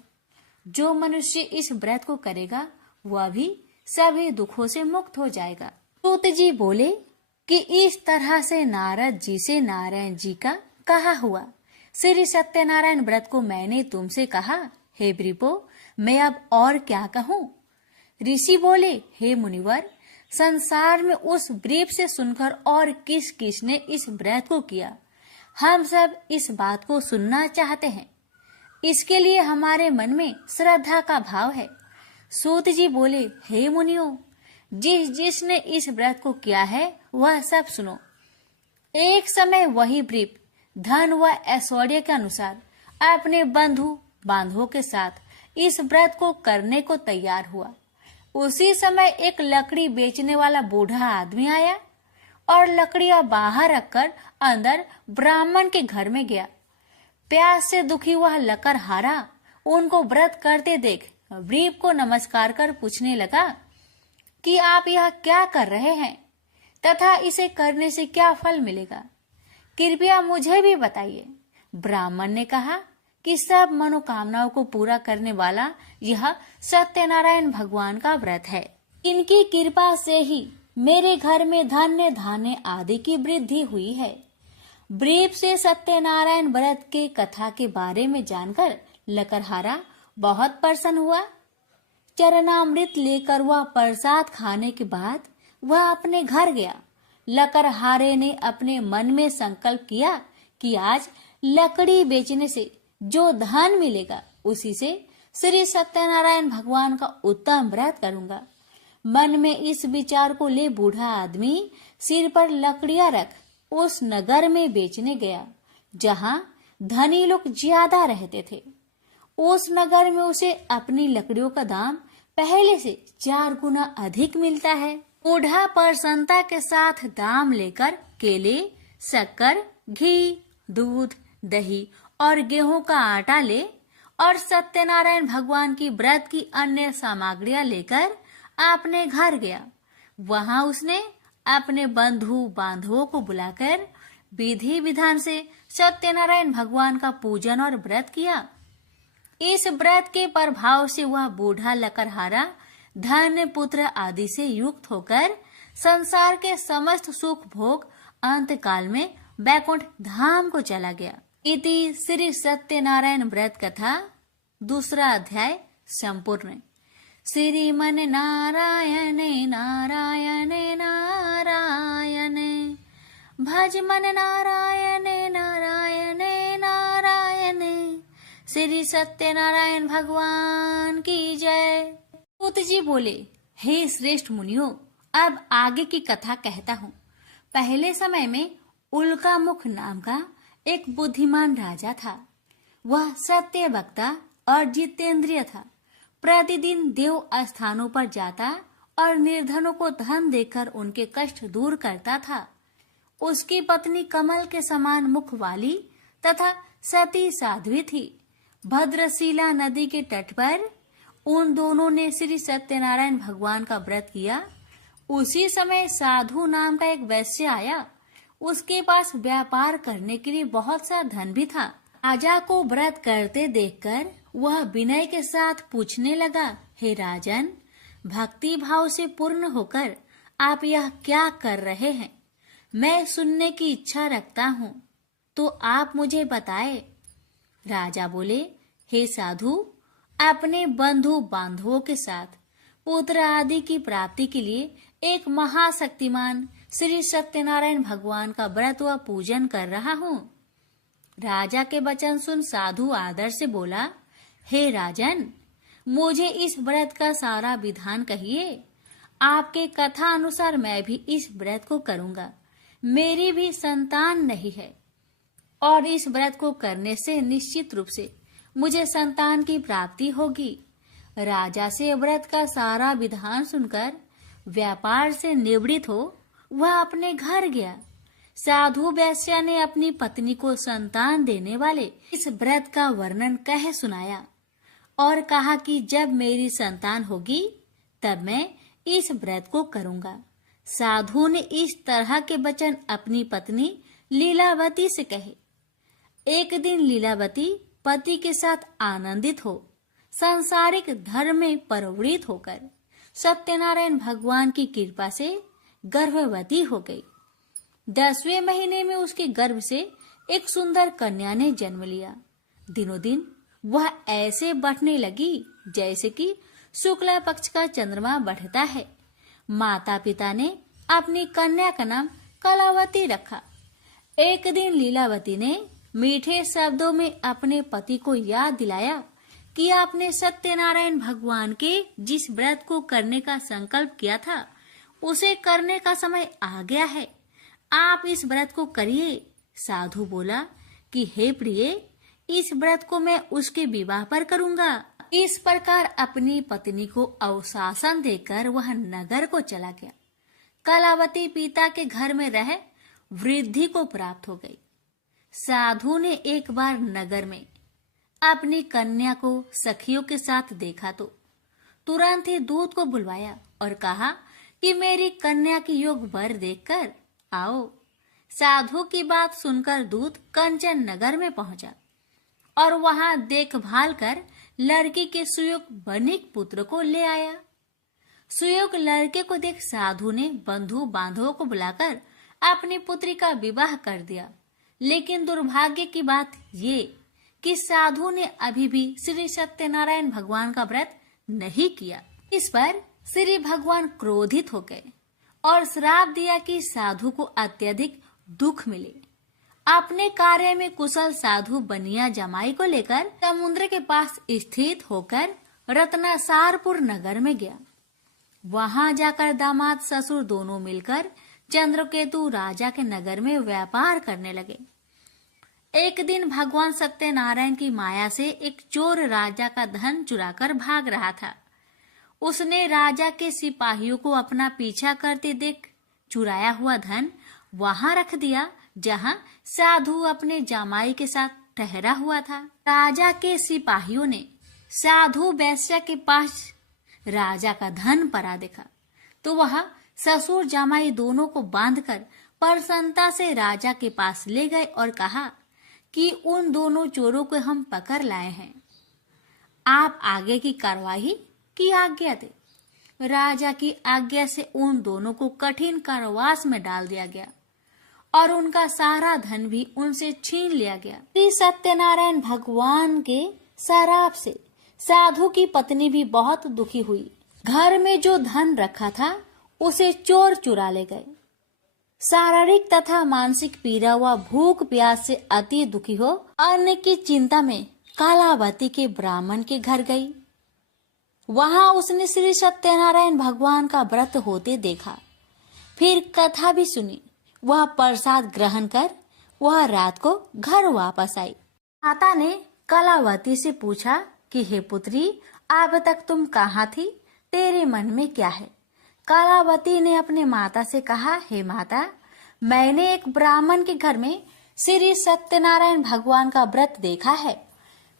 जो मनुष्य इस व्रत को करेगा वह भी सभी दुखों से मुक्त हो जाएगा। सूत जी बोले कि इस तरह से नारद जी से नारायण जी का कहा हुआ श्री सत्यनारायण व्रत को मैंने तुमसे कहा। हे ब्रीपो, मैं अब और क्या कहूँ? ऋषि बोले, हे मुनिवर, संसार में उस ब्रीप से सुनकर और किस किस ने इस व्रत को किया, हम सब इस बात को सुनना चाहते हैं। इसके लिए हमारे मन में श्रद्धा का भाव है। सूत जी बोले, हे मुनियों, जिसने इस व्रत को किया है वह सब सुनो। एक समय वही ब्रीप धन व ऐश्वर्य के अनुसार अपने बंधु बांधवों के साथ इस व्रत को करने को तैयार हुआ। उसी समय एक लकड़ी बेचने वाला बूढ़ा आदमी आया और लकड़ियां बाहर रखकर अंदर ब्राह्मण के घर में गया। प्यास से दुखी वह लकड़हारा उनको व्रत करते देख ब्रीप को नमस्कार कर पूछने लगा कि आप यह क्या कर रहे हैं तथा इसे करने से क्या फल मिलेगा, कृपया मुझे भी बताइए। ब्राह्मण ने कहा कि सब मनोकामनाओं को पूरा करने वाला यह सत्यनारायण भगवान का व्रत है। इनकी कृपा से ही मेरे घर में धान्य आदि की वृद्धि हुई है। ब्रीफ से सत्यनारायण व्रत के कथा के बारे में जानकर लकड़हारा बहुत प्रसन्न हुआ। चरणामृत लेकर वह प्रसाद खाने के बाद वह अपने घर गया। लकड़हारे ने अपने मन में संकल्प किया कि आज लकड़ी बेचने से जो धन मिलेगा उसी से श्री सत्यनारायण भगवान का उत्तम व्रत करूंगा। मन में इस विचार को ले बूढ़ा आदमी सिर पर लकड़ियां रख उस नगर में बेचने गया जहां धनी लोग ज्यादा रहते थे। उस नगर में उसे अपनी लकड़ियों का दाम पहले से 4 गुना अधिक मिलता है। बूढ़ा प्रसन्नता के साथ दाम लेकर केले, शक्कर, घी, दूध, दही और गेहूं का आटा ले और सत्यनारायण भगवान की व्रत की अन्य सामग्रियां लेकर अपने घर गया। वहां उसने अपने बंधु बांधवों को बुलाकर विधि विधान से सत्यनारायण भगवान का पूजन और व्रत किया। इस व्रत के प्रभाव से वह बूढ़ा लकड़हारा धन, पुत्र आदि से युक्त होकर संसार के समस्त सुख भोग अंत काल में बैकुंठ धाम को चला गया। इति श्री सत्यनारायण व्रत कथा 2 अध्याय संपूर्ण। श्रीमन नारायण नारायण नारायण भज मन नारायण नारायण नारायण। श्री सत्यनारायण भगवान की जय। सूत जी बोले, हे श्रेष्ठ मुनियों, अब आगे की कथा कहता हूँ। पहले समय में उल्कामुख नाम का एक बुद्धिमान राजा था। वह सत्य वक्ता और जितेंद्रिय था। प्रतिदिन देव स्थानों पर जाता और निर्धनों को धन देकर उनके कष्ट दूर करता था। उसकी पत्नी कमल के समान मुख वाली तथा सती साध्वी थी। भद्रशिला नदी के तट पर उन दोनों ने श्री सत्यनारायण भगवान का व्रत किया। उसी समय साधु नाम का एक वैश्य आया। उसके पास व्यापार करने के लिए बहुत सा धन भी था। राजा को व्रत करते देखकर वह विनय के साथ पूछने लगा, हे राजन, भक्ति भाव से पूर्ण होकर आप यह क्या कर रहे हैं? मैं सुनने की इच्छा रखता हूँ, तो आप मुझे बताए। राजा बोले, हे साधु, अपने बंधु बांधवों के साथ पुत्र आदि की प्राप्ति के लिए एक महाशक्तिमान श्री सत्यनारायण भगवान का व्रत व पूजन कर रहा हूँ। राजा के वचन सुन साधु आदर से बोला, हे राजन, मुझे इस व्रत का सारा विधान कहिए। आपके कथा अनुसार मैं भी इस व्रत को करूँगा। मेरी भी संतान नहीं है और इस व्रत को करने से निश्चित रूप से मुझे संतान की प्राप्ति होगी। राजा से व्रत का सारा विधान सुनकर व्यापार से निवृत्त हो वह अपने घर गया। साधु वैश्य ने अपनी पत्नी को संतान देने वाले इस व्रत का वर्णन कह सुनाया और कहा कि जब मेरी संतान होगी तब मैं इस व्रत को करूंगा। साधु ने इस तरह के वचन अपनी पत्नी लीलावती से कहे। एक दिन लीलावती पति के साथ आनंदित हो सांसारिक धर्म में प्रवृत्त होकर सत्यनारायण भगवान की कृपा से गर्भवती हो गई। 10वें महीने में उसके गर्भ से एक सुंदर कन्या ने जन्म लिया। दिनों दिन वह ऐसे बढ़ने लगी जैसे कि शुक्ला पक्ष का चंद्रमा बढ़ता है। माता पिता ने अपनी कन्या का नाम कलावती रखा। एक दिन लीलावती ने मीठे शब्दों में अपने पति को याद दिलाया कि आपने सत्यनारायण भगवान के जिस व्रत को करने का संकल्प किया था उसे करने का समय आ गया है। आप इस व्रत को करिए। साधु बोला कि हे प्रिय, इस व्रत को मैं उसके विवाह पर करूंगा। इस प्रकार अपनी पत्नी को अवशासन देकर वह नगर को चला गया। कलावती पिता के घर में रह वृद्धि को प्राप्त हो गई। साधु ने एक बार नगर में अपनी कन्या को सखियों के साथ देखा तो तुरंत ही दूत को बुलवाया और कहा कि मेरी कन्या की योग वर देखकर आओ। साधु की बात सुनकर दूत कंचन नगर में पहुंचा और वहां देखभाल कर लड़की के सुयोग बनिक पुत्र को ले आया। सुयोग लड़के को देख साधु ने बंधु बांधवों को बुलाकर अपनी पुत्री का विवाह कर दिया। लेकिन दुर्भाग्य की बात ये कि साधु ने अभी भी श्री सत्यनारायण भगवान का व्रत नहीं किया। इस पर श्री भगवान क्रोधित हो गए और श्राप दिया कि साधु को अत्यधिक दुख मिले। अपने कार्य में कुशल साधु बनिया जमाई को लेकर समुद्र के पास स्थित होकर रत्नासारपुर नगर में गया। वहां जाकर दामाद ससुर दोनों मिलकर चंद्रकेतु राजा के नगर में व्यापार करने लगे। एक दिन भगवान सत्यनारायण की माया से एक चोर राजा का धन चुराकर भाग रहा था। उसने राजा के सिपाहियों को अपना पीछा करते देख चुराया हुआ धन वहां रख दिया जहां साधु अपने जमाई के साथ ठहरा हुआ था। राजा के सिपाहियों ने साधु वैश्य के पास राजा का धन पड़ा देखा तो वह ससुर जमाई दोनों को बांधकर प्रसन्नता से राजा के पास ले गए और कहा कि उन दोनों चोरों को हम पकड़ लाए हैं, आप आगे की कार्रवाई की आज्ञा दे। राजा की आज्ञा से उन दोनों को कठिन कारावास में डाल दिया गया और उनका सारा धन भी उनसे छीन लिया गया। श्री सत्यनारायण भगवान के श्राप से साधु की पत्नी भी बहुत दुखी हुई। घर में जो धन रखा था उसे चोर चुरा ले गए। शारीरिक तथा मानसिक पीड़ा व भूख प्यास से अति दुखी हो अन्न की चिंता में कालावती के ब्राह्मण के घर गई। वहां उसने श्री सत्यनारायण भगवान का व्रत होते देखा। फिर कथा भी सुनी। वह प्रसाद ग्रहण कर वह रात को घर वापस आई। माता ने कलावती से पूछा कि हे पुत्री, अब तक तुम कहाँ थी, तेरे मन में क्या है? कलावती ने अपने माता से कहा, हे माता, मैंने एक ब्राह्मण के घर में श्री सत्यनारायण भगवान का व्रत देखा है।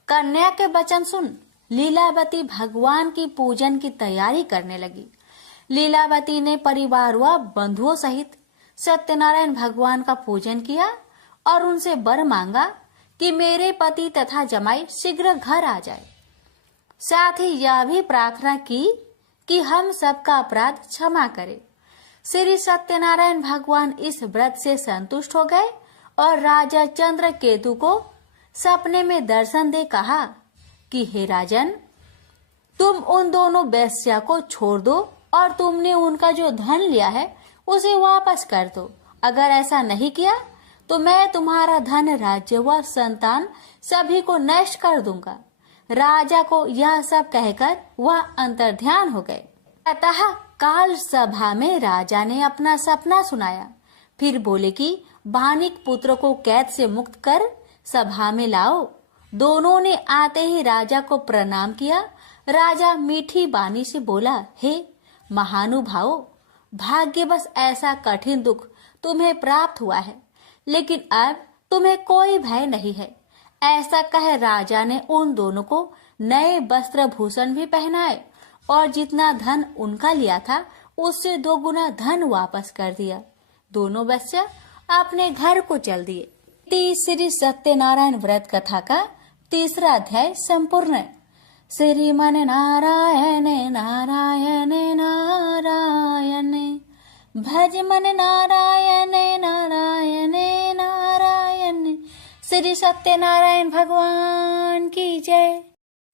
कन्या के वचन सुन लीलावती भगवान की पूजन की तैयारी करने लगी। लीलावती ने परिवार व बंधुओं सहित सत्यनारायण भगवान का पूजन किया और उनसे वर मांगा कि मेरे पति तथा जमाई शीघ्र घर आ जाए। साथ ही यह भी प्रार्थना की कि हम सबका अपराध क्षमा करे। श्री सत्यनारायण भगवान इस व्रत से संतुष्ट हो गए और राजा चंद्रकेतु को सपने में दर्शन दे कहा कि हे राजन, तुम उन दोनों वेश्या को छोड़ दो और तुमने उनका जो धन लिया है उसे वापस कर दो। अगर ऐसा नहीं किया तो मैं तुम्हारा धन, राज्य व संतान सभी को नष्ट कर दूंगा। राजा को यह सब कहकर वह अंतर्ध्यान हो गए। अतः काल सभा में राजा ने अपना सपना सुनाया। फिर बोले कि बानिक पुत्र को कैद से मुक्त कर सभा में लाओ। दोनों ने आते ही राजा को प्रणाम किया। राजा मीठी बानी से बोला, हे महानुभावो, भाग्यवश ऐसा कठिन दुख तुम्हें प्राप्त हुआ है, लेकिन अब तुम्हें कोई भय नहीं है। ऐसा कह राजा ने उन दोनों को नए वस्त्र भूषण भी पहनाए और जितना धन उनका लिया था उससे 2 गुना धन वापस कर दिया। दोनों वेश्या अपने घर को चल दिए। श्री सत्यनारायण व्रत कथा का 3रा अध्याय संपूर्ण। श्रीमन नारायण नारायण नारायण, भज मन नारायण नारायण नारायण। श्री सत्यनारायण भगवान की जय।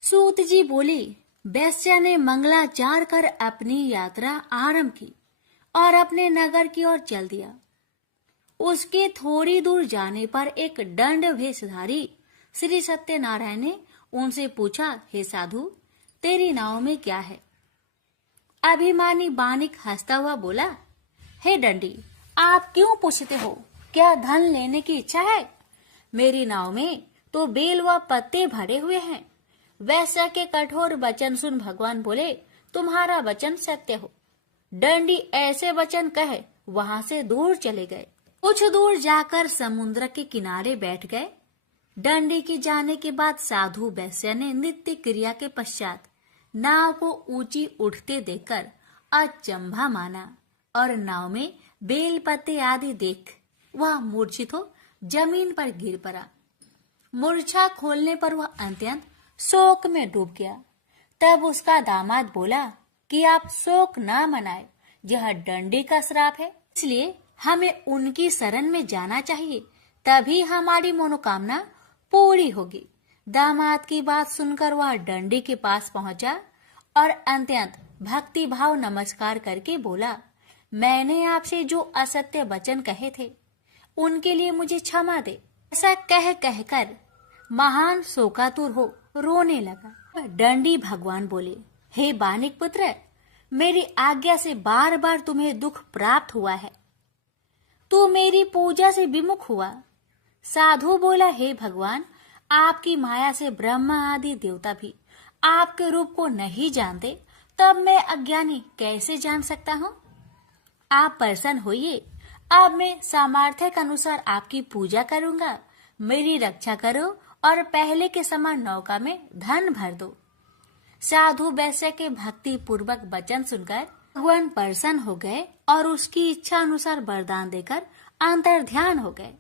सूत जी बोले, वैश्या ने मंगलाचार कर अपनी यात्रा आरंभ की और अपने नगर की ओर चल दिया। उसके थोड़ी दूर जाने पर एक दंड वेशधारी श्री सत्यनारायण ने उनसे पूछा, हे साधु, तेरी नाव में क्या है? अभिमानी बानिक हंसता हुआ बोला, हे दंडी, आप क्यों पूछते हो? क्या धन लेने की इच्छा है? मेरी नाव में तो बेल व पत्ते भरे हुए हैं। वैश्या के कठोर वचन सुन भगवान बोले, तुम्हारा वचन सत्य हो। दंडी ऐसे वचन कहे वहां से दूर चले गए। कुछ दूर जाकर समुद्र के किनारे बैठ गए। दंडी के जाने के बाद साधु वैश्या ने नित्य क्रिया के पश्चात नाव को ऊंची उठते देखकर अचंभा माना और नाव में बेल पत्ते आदि देख वह मूर्छित हो जमीन पर गिर पड़ा। मूर्छा खोलने पर वह अत्यंत शोक में डूब गया। तब उसका दामाद बोला कि आप शोक ना मनाए, यह दंडी का श्राप है, इसलिए हमें उनकी शरण में जाना चाहिए तभी हमारी मनोकामना पूरी होगी। दामाद की बात सुनकर वह डंडी के पास पहुंचा और अत्यंत भक्ति भाव नमस्कार करके बोला, मैंने आपसे जो असत्य वचन कहे थे उनके लिए मुझे क्षमा दे। ऐसा कह कहकर महान शोकातुर हो रोने लगा। डंडी भगवान बोले, हे बानिक पुत्र, मेरी आज्ञा से बार बार तुम्हें दुख प्राप्त हुआ है, तू मेरी पूजा से विमुख हुआ। साधु बोला, हे भगवान, आपकी माया से ब्रह्मा आदि देवता भी आपके रूप को नहीं जानते, तब मैं अज्ञानी कैसे जान सकता हूँ? आप प्रसन्न होइए, अब मैं सामर्थ्य के अनुसार आपकी पूजा करूंगा। मेरी रक्षा करो और पहले के समान नौका में धन भर दो। साधु वैश्य के भक्ति पूर्वक वचन सुनकर भगवान प्रसन्न हो गए और उसकी इच्छा अनुसार वरदान देकर अंतर ध्यान हो गए।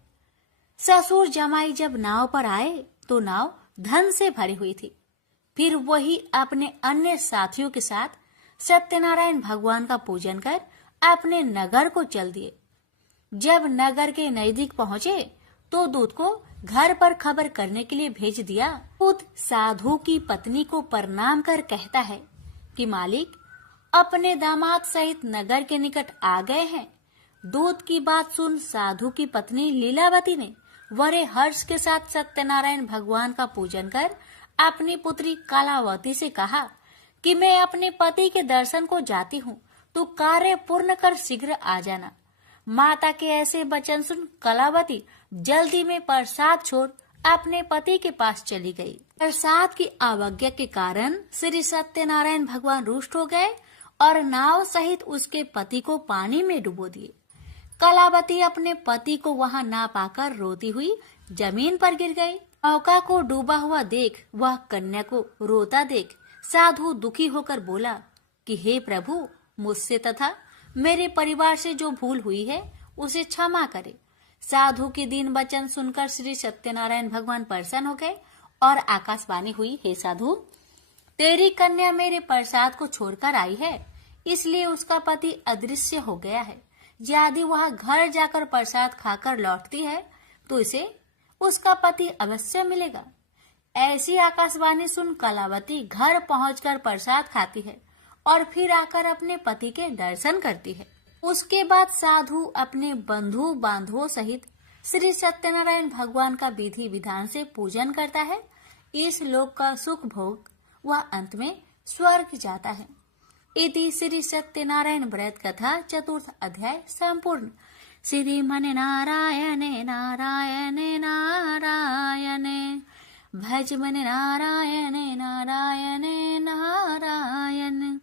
ससुर जमाई जब नाव पर आए तो नाव धन से भरी हुई थी। फिर वही अपने अन्य साथियों के साथ सत्यनारायण भगवान का पूजन कर अपने नगर को चल दिए। जब नगर के नजदीक पहुंचे तो दूत को घर पर खबर करने के लिए भेज दिया। दूत साधु की पत्नी को प्रणाम कर कहता है कि मालिक अपने दामाद सहित नगर के निकट आ गए हैं। दूत की बात सुन साधु की पत्नी लीलावती ने बड़े हर्ष के साथ सत्यनारायण भगवान का पूजन कर अपनी पुत्री कलावती से कहा कि मैं अपने पति के दर्शन को जाती हूँ, तो कार्य पूर्ण कर शीघ्र आ जाना। माता के ऐसे वचन सुन कलावती जल्दी में प्रसाद छोड़ अपने पति के पास चली गई। प्रसाद की अवज्ञा के कारण श्री सत्यनारायण भगवान रुष्ट हो गए और नाव सहित उसके पति को पानी में डुबो दिए। कलावती अपने पति को वहां ना पाकर रोती हुई जमीन पर गिर गई। नौका को डूबा हुआ देख वह कन्या को रोता देख साधु दुखी होकर बोला कि हे प्रभु, मुझसे तथा मेरे परिवार से जो भूल हुई है उसे क्षमा करे। साधु के दीन वचन सुनकर श्री सत्यनारायण भगवान प्रसन्न हो गए और आकाशवाणी हुई, हे साधु, तेरी कन्या मेरे प्रसाद को छोड़कर आई है, इसलिए उसका पति अदृश्य हो गया है। यदि वह घर जाकर प्रसाद खाकर लौटती है तो इसे उसका पति अवश्य मिलेगा। ऐसी आकाशवाणी सुन कलावती घर पहुंचकर प्रसाद खाती है और फिर आकर अपने पति के दर्शन करती है। उसके बाद साधु अपने बंधु बांधवों सहित श्री सत्यनारायण भगवान का विधि विधान से पूजन करता है। इस लोक का सुख भोग वह अंत में स्वर्ग जाता है। इति श्री सत्यनारायण व्रत कथा चतुर्थ अध्याय संपूर्ण। श्रीमन नारायणे नारायणे नारायणे भज मन नारायणे नारायणे नारायण।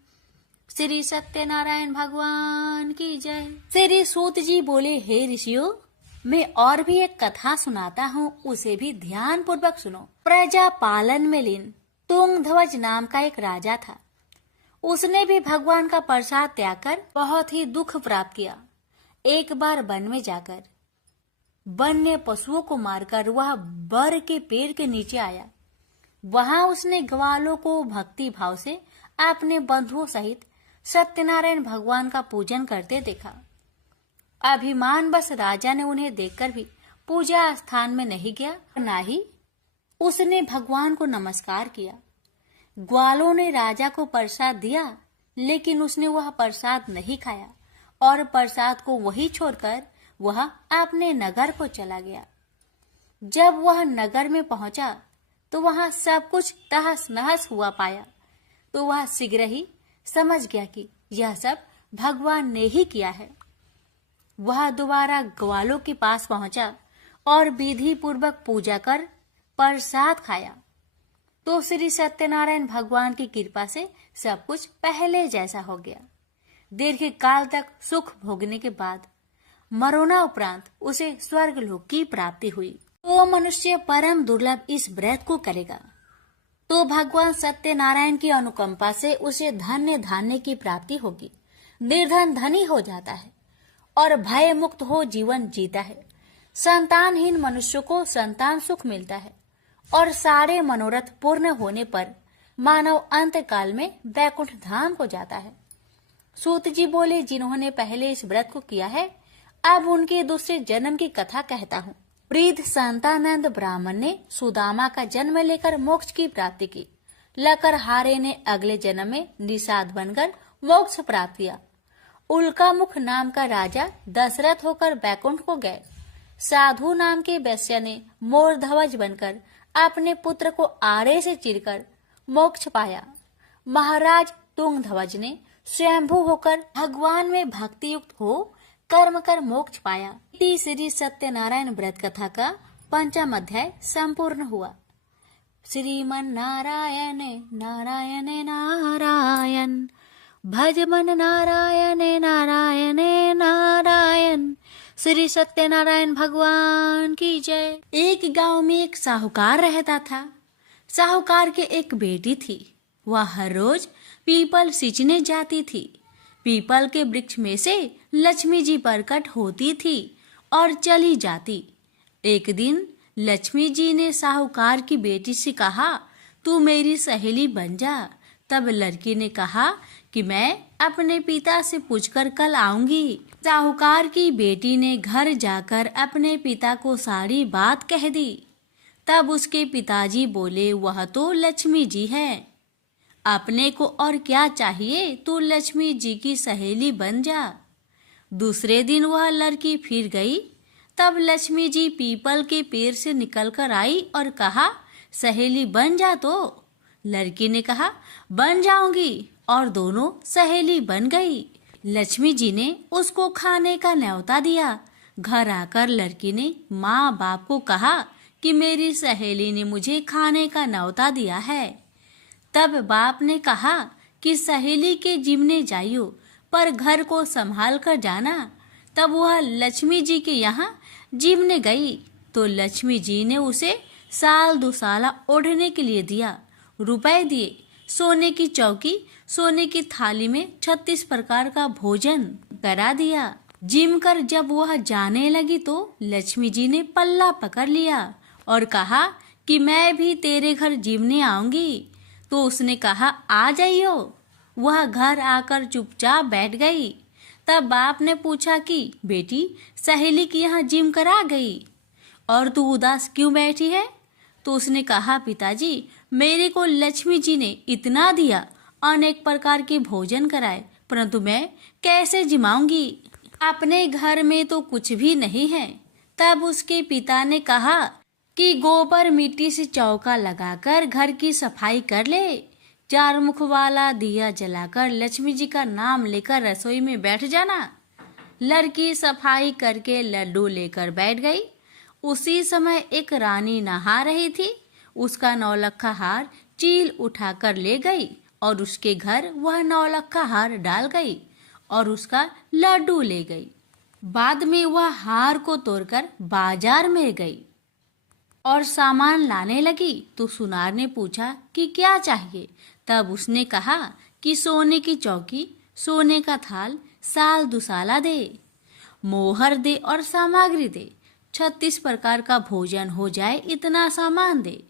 श्री सत्यनारायण भगवान की जय। श्री सूत जी बोले, हे ऋषियों, मैं और भी एक कथा सुनाता हूँ, उसे भी ध्यान पूर्वक सुनो। प्रजा पालन में लीन तुंगध्वज नाम का एक राजा था। उसने भी भगवान का प्रसाद त्याग कर बहुत ही दुख प्राप्त किया। एक बार वन में जाकर वन्य पशुओं को मारकर वह बर के पेड़ के नीचे आया। वहां उसने ग्वालों को भक्ति भाव से अपने बंधुओं सहित सत्यनारायण भगवान का पूजन करते देखा। अभिमान बस राजा ने उन्हें देखकर भी पूजा स्थान में नहीं गया, न ही उसने भगवान को नमस्कार किया। ग्वालों ने राजा को प्रसाद दिया, लेकिन उसने वह प्रसाद नहीं खाया और प्रसाद को वही छोड़कर वह अपने नगर को चला गया। जब वह नगर में पहुंचा तो वहां सब कुछ तहस नहस हुआ पाया, तो वह शीघ्र ही समझ गया कि यह सब भगवान ने ही किया है। वह दोबारा ग्वालों के पास पहुंचा और विधि पूर्वक पूजा कर प्रसाद खाया, तो श्री सत्यनारायण भगवान की कृपा से सब कुछ पहले जैसा हो गया। दीर्घ काल तक सुख भोगने के बाद मरोना उपरांत उसे स्वर्ग लोक की प्राप्ति हुई। तो मनुष्य परम दुर्लभ इस व्रत को करेगा तो भगवान सत्यनारायण की अनुकंपा से उसे धन्य धान्य की प्राप्ति होगी। निर्धन धनी हो जाता है और भय मुक्त हो जीवन जीता है। संतानहीन मनुष्य को संतान सुख मिलता है और सारे मनोरथ पूर्ण होने पर मानव अंत काल में वैकुंठ धाम को जाता है। सूत जी बोले, जिन्होंने पहले इस व्रत को किया है, अब उनके दूसरे जन्म की कथा कहता हूँ। वृद्ध संतानंद ब्राह्मण ने सुदामा का जन्म लेकर मोक्ष की प्राप्ति की। लकरहारे ने अगले जन्म में निषाद बनकर मोक्ष प्राप्त किया। उल्कामुख नाम का राजा दशरथ होकर बैकुंठ को गए। साधु नाम के वैश्य ने मोरध्वज बनकर अपने पुत्र को आरे से चीरकर मोक्ष पाया। महाराज तुंगध्वज ने स्वयंभू होकर भगवान में भक्ति युक्त हो कर्म कर मोक्ष पाया। श्री सत्यनारायण व्रत कथा का 5वां अध्याय संपूर्ण हुआ। श्रीमन नारायण नारायण नारायण भज मन नारायण नारायण नारायण। श्री सत्यनारायण भगवान की जय। एक गांव में एक साहूकार रहता था। साहूकार के एक बेटी थी। वह हर रोज पीपल सींचने जाती थी। पीपल के वृक्ष में से लक्ष्मी जी प्रकट होती थी और चली जाती। एक दिन लक्ष्मी जी ने साहूकार की बेटी से कहा, तू मेरी सहेली बन जा। तब लड़की ने कहा कि मैं अपने पिता से पूछकर कल आऊंगी। साहूकार की बेटी ने घर जाकर अपने पिता को सारी बात कह दी। तब उसके पिताजी बोले, वह तो लक्ष्मी जी है, अपने को और क्या चाहिए, तू लक्ष्मी जी की सहेली बन जा। दूसरे दिन वह लड़की फिर गई। तब लक्ष्मी जी पीपल के पेड़ से निकलकर आई और कहा, सहेली बन जा। तो लड़की ने कहा, बन जाऊंगी, और दोनों सहेली बन गई। लक्ष्मी जी ने उसको खाने का न्योता दिया। घर आकर लड़की ने माँ बाप को कहा कि मेरी सहेली ने मुझे खाने का न्योता दिया है। तब बाप ने कहा कि सहेली के जिमने जाइयो, पर घर को संभाल कर जाना। तब वह लक्ष्मी जी के यहाँ जिमने गई तो लक्ष्मी जी ने उसे साल दुसाला ओढ़ने के लिए दिया, रुपए दिए, सोने की चौकी, सोने की थाली में 36 प्रकार का भोजन करा दिया। जिम कर जब वह जाने लगी तो लक्ष्मी जी ने पल्ला पकड़ लिया और कहा कि मैं भी तेरे घर जिमने आऊंगी। तो उसने कहा, आ जाइयो। वह घर आकर चुपचाप बैठ गई। तब बाप ने पूछा कि बेटी, सहेली की यहाँ जिम करा गई और तू उदास क्यों बैठी है? तो उसने कहा, पिताजी, मेरे को लक्ष्मी जी ने इतना दिया, अनेक प्रकार के भोजन कराए, परंतु मैं कैसे जिमाऊंगी? अपने घर में तो कुछ भी नहीं है। तब उसके पिता ने कहा कि गोबर मिट्टी से चौका लगाकर घर की सफाई कर ले। 4 मुख वाला दिया जलाकर लक्ष्मी जी का नाम लेकर रसोई में बैठ जाना। लड़की सफाई करके लड्डू लेकर बैठ गई। उसी समय एक रानी नहा रही थी। उसका नौलखा हार चील उठाकर ले गई और उसके घर वह नौलखा हार डाल गई और उसका लड्डू ले गई। बाद में वह हार को तोड़कर बाजार में गई और सामान लाने लगी तो सुनार ने पूछा कि क्या चाहिए? तब उसने कहा कि सोने की चौकी, सोने का थाल, साल दुसाला दे, मोहर दे और सामग्री दे। 36 प्रकार का भोजन हो जाए इतना सामान दे।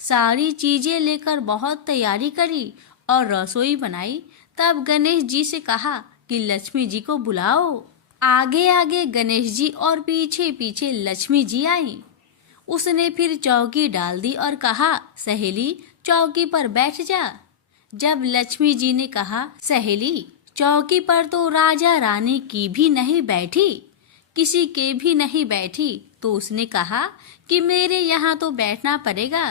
सारी चीजें लेकर बहुत तैयारी करी और रसोई बनाई। तब गणेश जी से कहा कि लक्ष्मी जी को बुलाओ। आगे आगे गणेश जी और पीछे पीछे लक्ष्मी जी आई। उसने फिर चौकी डाल दी और कहा, सहेली चौकी पर बैठ जा। जब लक्ष्मी जी ने कहा, सहेली चौकी पर तो राजा रानी की भी नहीं बैठी, किसी के भी नहीं बैठी, तो उसने कहा कि मेरे यहाँ तो बैठना पड़ेगा।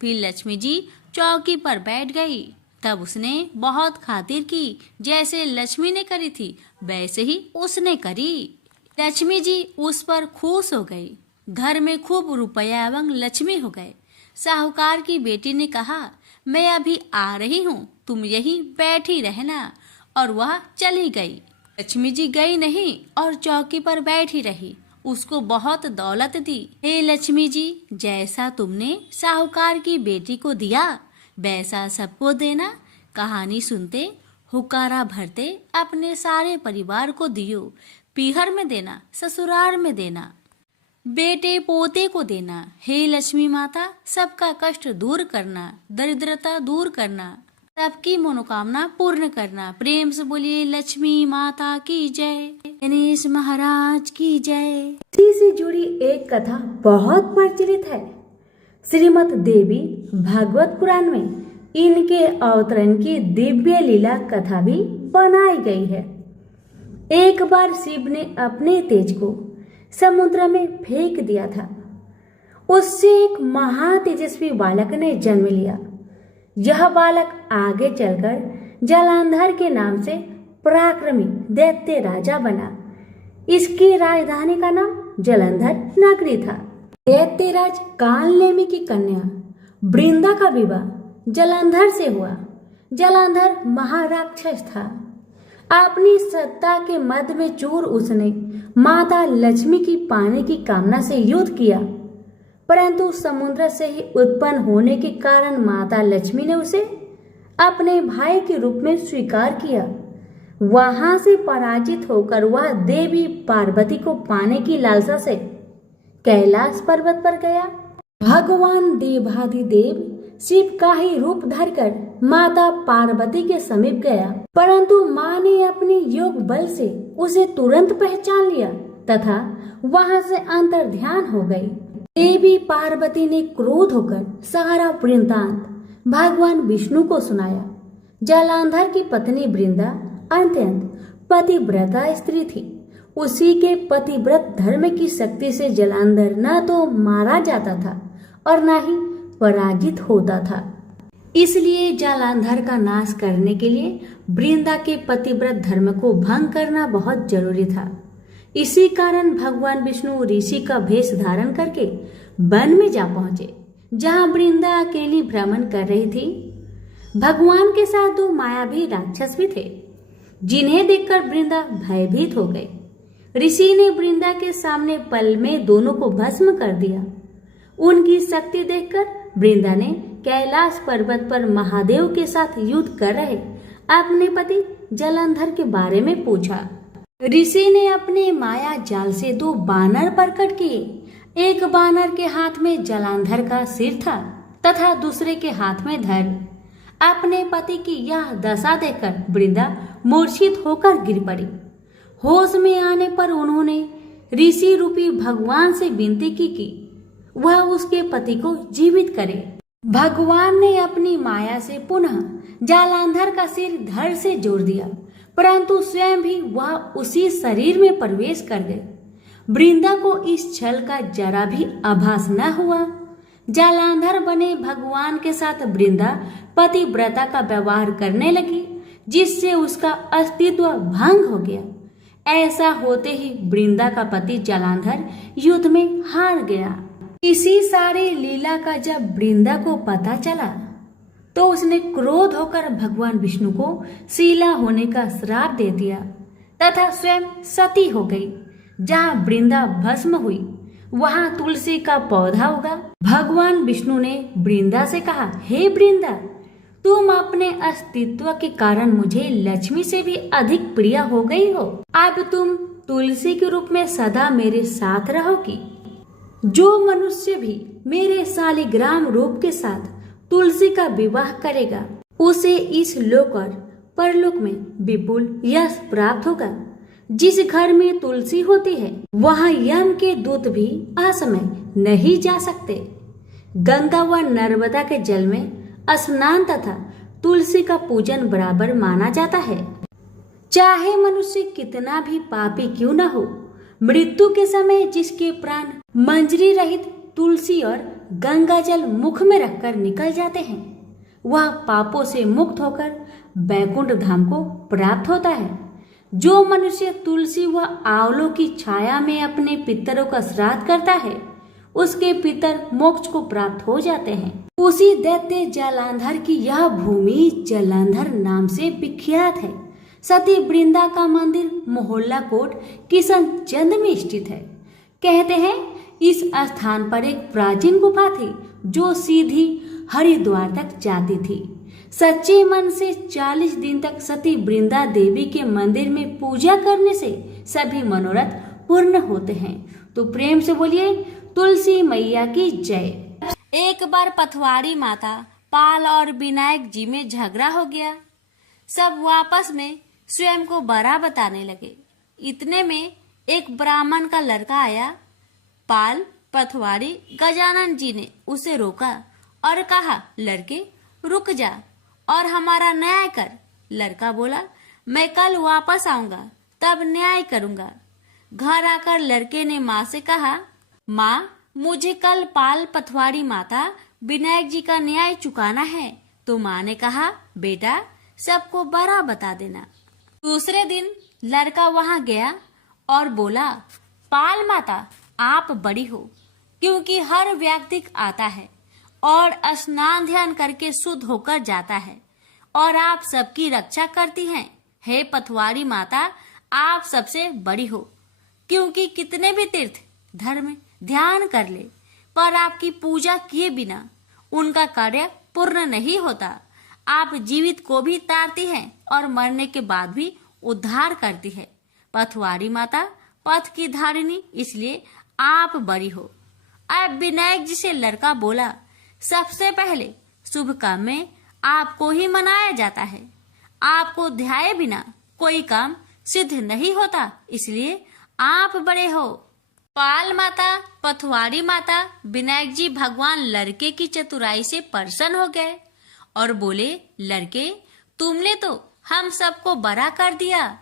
फिर लक्ष्मी जी चौकी पर बैठ गई। तब उसने बहुत खातिर की, जैसे लक्ष्मी ने करी थी वैसे ही उसने करी। लक्ष्मी जी उस पर खुश हो गई। घर में खूब रुपया एवं लक्ष्मी हो गए। साहूकार की बेटी ने कहा, मैं अभी आ रही हूँ, तुम यहीं बैठी रहना। और वह चली गई। लक्ष्मी जी गई नहीं और चौकी पर बैठी रही। उसको बहुत दौलत दी। हे लक्ष्मी जी, जैसा तुमने साहूकार की बेटी को दिया वैसा सबको देना। कहानी सुनते हुकारा भरते अपने सारे परिवार को दियो। पीहर में देना, ससुराल में देना, बेटे पोते को देना। हे लक्ष्मी माता, सबका कष्ट दूर करना, दरिद्रता दूर करना, सबकी मनोकामना पूर्ण करना। प्रेम से बोलिए लक्ष्मी माता की जय, गणेश महाराज की जय। इसी से जुड़ी एक कथा बहुत प्रचलित है। श्रीमद् देवी भागवत पुराण में इनके अवतरण की दिव्य लीला कथा भी बनाई गई है। एक बार शिव ने अपने तेज को समुद्र में फेंक दिया था। उससे एक महातेजस्वी बालक ने जन्म लिया। यह बालक आगे चलकर जलांधर के नाम से पराक्रमी दैत्य राजा बना। इसकी राजधानी का नाम जलंधर नगरी था। दैत्यराज कालनेमी की कन्या वृंदा का विवाह जलंधर से हुआ। जलंधर महाराक्षस था। अपनी सत्ता के मद में चूर उसने माता लक्ष्मी की पाने की कामना से युद्ध किया, परंतु समुद्र से ही उत्पन्न होने के कारण माता लक्ष्मी ने उसे अपने भाई के रूप में स्वीकार किया। वहां से पराजित होकर वह देवी पार्वती को पाने की लालसा से कैलाश पर्वत पर गया। भगवान देवाधिदेव शिव का ही रूप धरकर माता पार्वती के समीप गया, परंतु मां ने अपने योग बल से उसे तुरंत पहचान लिया तथा वहां से अंतर्ध्यान हो गई। देवी पार्वती ने क्रोध होकर सारा वृत्तांत भगवान विष्णु को सुनाया। जलांधर की पत्नी वृंदा अत्यंत पतिव्रता स्त्री थी। उसी के पतिव्रत धर्म की शक्ति से जलांधर न तो मारा जाता था और न ही पराजित होता था। इसलिए जलांधर का नाश करने के लिए वृंदा के पतिव्रत धर्म को भंग करना बहुत जरूरी था। इसी कारण भगवान विष्णु ऋषि का भेष धारण करके वन में जा पहुंचे, जहां वृंदा अकेली भ्रमण कर रही थी। भगवान के साथ दो मायावी राक्षस भी थे, जिन्हें देखकर वृंदा भयभीत हो गई। ऋषि ने वृंदा के सामने पल में दोनों को भस्म कर दिया। उनकी शक्ति देखकर वृंदा ने कैलाश पर्वत पर महादेव के साथ युद्ध कर रहे अपने पति जलंधर के बारे में पूछा। ऋषि ने अपने माया जाल से दो बानर प्रकट किए। एक बानर के हाथ में जलांधर का सिर था तथा दूसरे के हाथ में धड़। अपने पति की यह दशा देखकर वृंदा मूर्छित होकर गिर पड़ी। होश में आने पर उन्होंने ऋषि रूपी भगवान से विनती की कि वह उसके पति को जीवित करे। भगवान ने अपनी माया से पुनः जलांधर का सिर धड़ से जोड़ दिया, परंतु स्वयं भी वह उसी शरीर में प्रवेश कर गए। वृंदा को इस छल का जरा भी आभास न हुआ। जलांधर बने भगवान के साथ वृंदा पतिव्रता का व्यवहार करने लगी, जिससे उसका अस्तित्व भंग हो गया। ऐसा होते ही वृंदा का पति जलांधर युद्ध में हार गया। इसी सारी लीला का जब वृंदा को पता चला तो उसने क्रोध होकर भगवान विष्णु को शीला होने का श्राप दे दिया तथा स्वयं सती हो गई। जहाँ वृंदा भस्म हुई वहां तुलसी का पौधा उगा। भगवान विष्णु ने वृंदा से कहा, हे वृंदा, तुम अपने अस्तित्व के कारण मुझे लक्ष्मी से भी अधिक प्रिय हो गई हो। अब तुम तुलसी के रूप में सदा मेरे साथ रहोगी। जो मनुष्य भी मेरे शालिग्राम रूप के साथ तुलसी का विवाह करेगा उसे इस लोक और परलोक में विपुल यश प्राप्त होगा। जिस घर में तुलसी होती है वहां यम के दूत भी असमय नहीं जा सकते। गंगा व नर्मदा के जल में स्नान तथा तुलसी का पूजन बराबर माना जाता है। चाहे मनुष्य कितना भी पापी क्यों न हो, मृत्यु के समय जिसके प्राण मंजरी रहित तुलसी और गंगा जल मुख में रखकर निकल जाते हैं, वह पापों से मुक्त होकर बैकुंठ धाम को प्राप्त होता है। जो मनुष्य तुलसी व आंवलों की छाया में अपने पितरों का श्राद्ध करता है, उसके पितर मोक्ष को प्राप्त हो जाते हैं। उसी दैत्य जलांधर की यह भूमि जलंधर नाम से विख्यात है। सती वृंदा का मंदिर मोहल्ला कोट किशनचंद में स्थित है। कहते हैं इस स्थान पर एक प्राचीन गुफा थी जो सीधी हरिद्वार तक जाती थी। सच्चे मन से 40 दिन तक सती वृंदा देवी के मंदिर में पूजा करने से सभी मनोरथ पूर्ण होते हैं। तो प्रेम से बोलिए तुलसी मैया की जय। एक बार पथवाड़ी माता पाल और विनायक जी में झगड़ा हो गया। सब आपस में स्वयं को बड़ा बताने लगे। इतने में एक ब्राह्मण का लड़का आया। पाल, पथवाड़ी, गजानन जी ने उसे रोका और कहा, लड़के रुक जा और हमारा न्याय कर। लड़का बोला, मैं कल वापस आऊंगा, तब न्याय करूंगा। घर आकर लड़के ने माँ से कहा, माँ, मुझे कल पाल, पथवाड़ी माता, विनायक जी का न्याय चुकाना है। तो माँ ने कहा, बेटा सबको बड़ा बता देना। दूसरे दिन लड़का वहां गया और बोला, पाल माता, आप बड़ी हो, क्योंकि हर व्यक्ति आता है और स्नान ध्यान करके शुद्ध होकर जाता है और आप सबकी रक्षा करती हैं। हे पथवाड़ी माता, आप सबसे बड़ी हो, क्योंकि कितने भी तीर्थ धर्म ध्यान कर ले, पर आपकी पूजा किए बिना उनका कार्य पूर्ण नहीं होता। आप जीवित को भी तारती हैं और मरने के बाद भी उद्धार करती है। पथवाड़ी माता पथ की धारिणी, इसलिए आप बड़ी हो। अब विनायक जी से लड़का बोला, सबसे पहले शुभ काम में आपको ही मनाया जाता है। आपको ध्याये बिना कोई काम सिद्ध नहीं होता, इसलिए आप बड़े हो। पाल माता, पथवाड़ी माता, विनायक जी भगवान लड़के की चतुराई से प्रसन्न हो गए और बोले, लड़के तुमने तो हम सबको बड़ा कर दिया।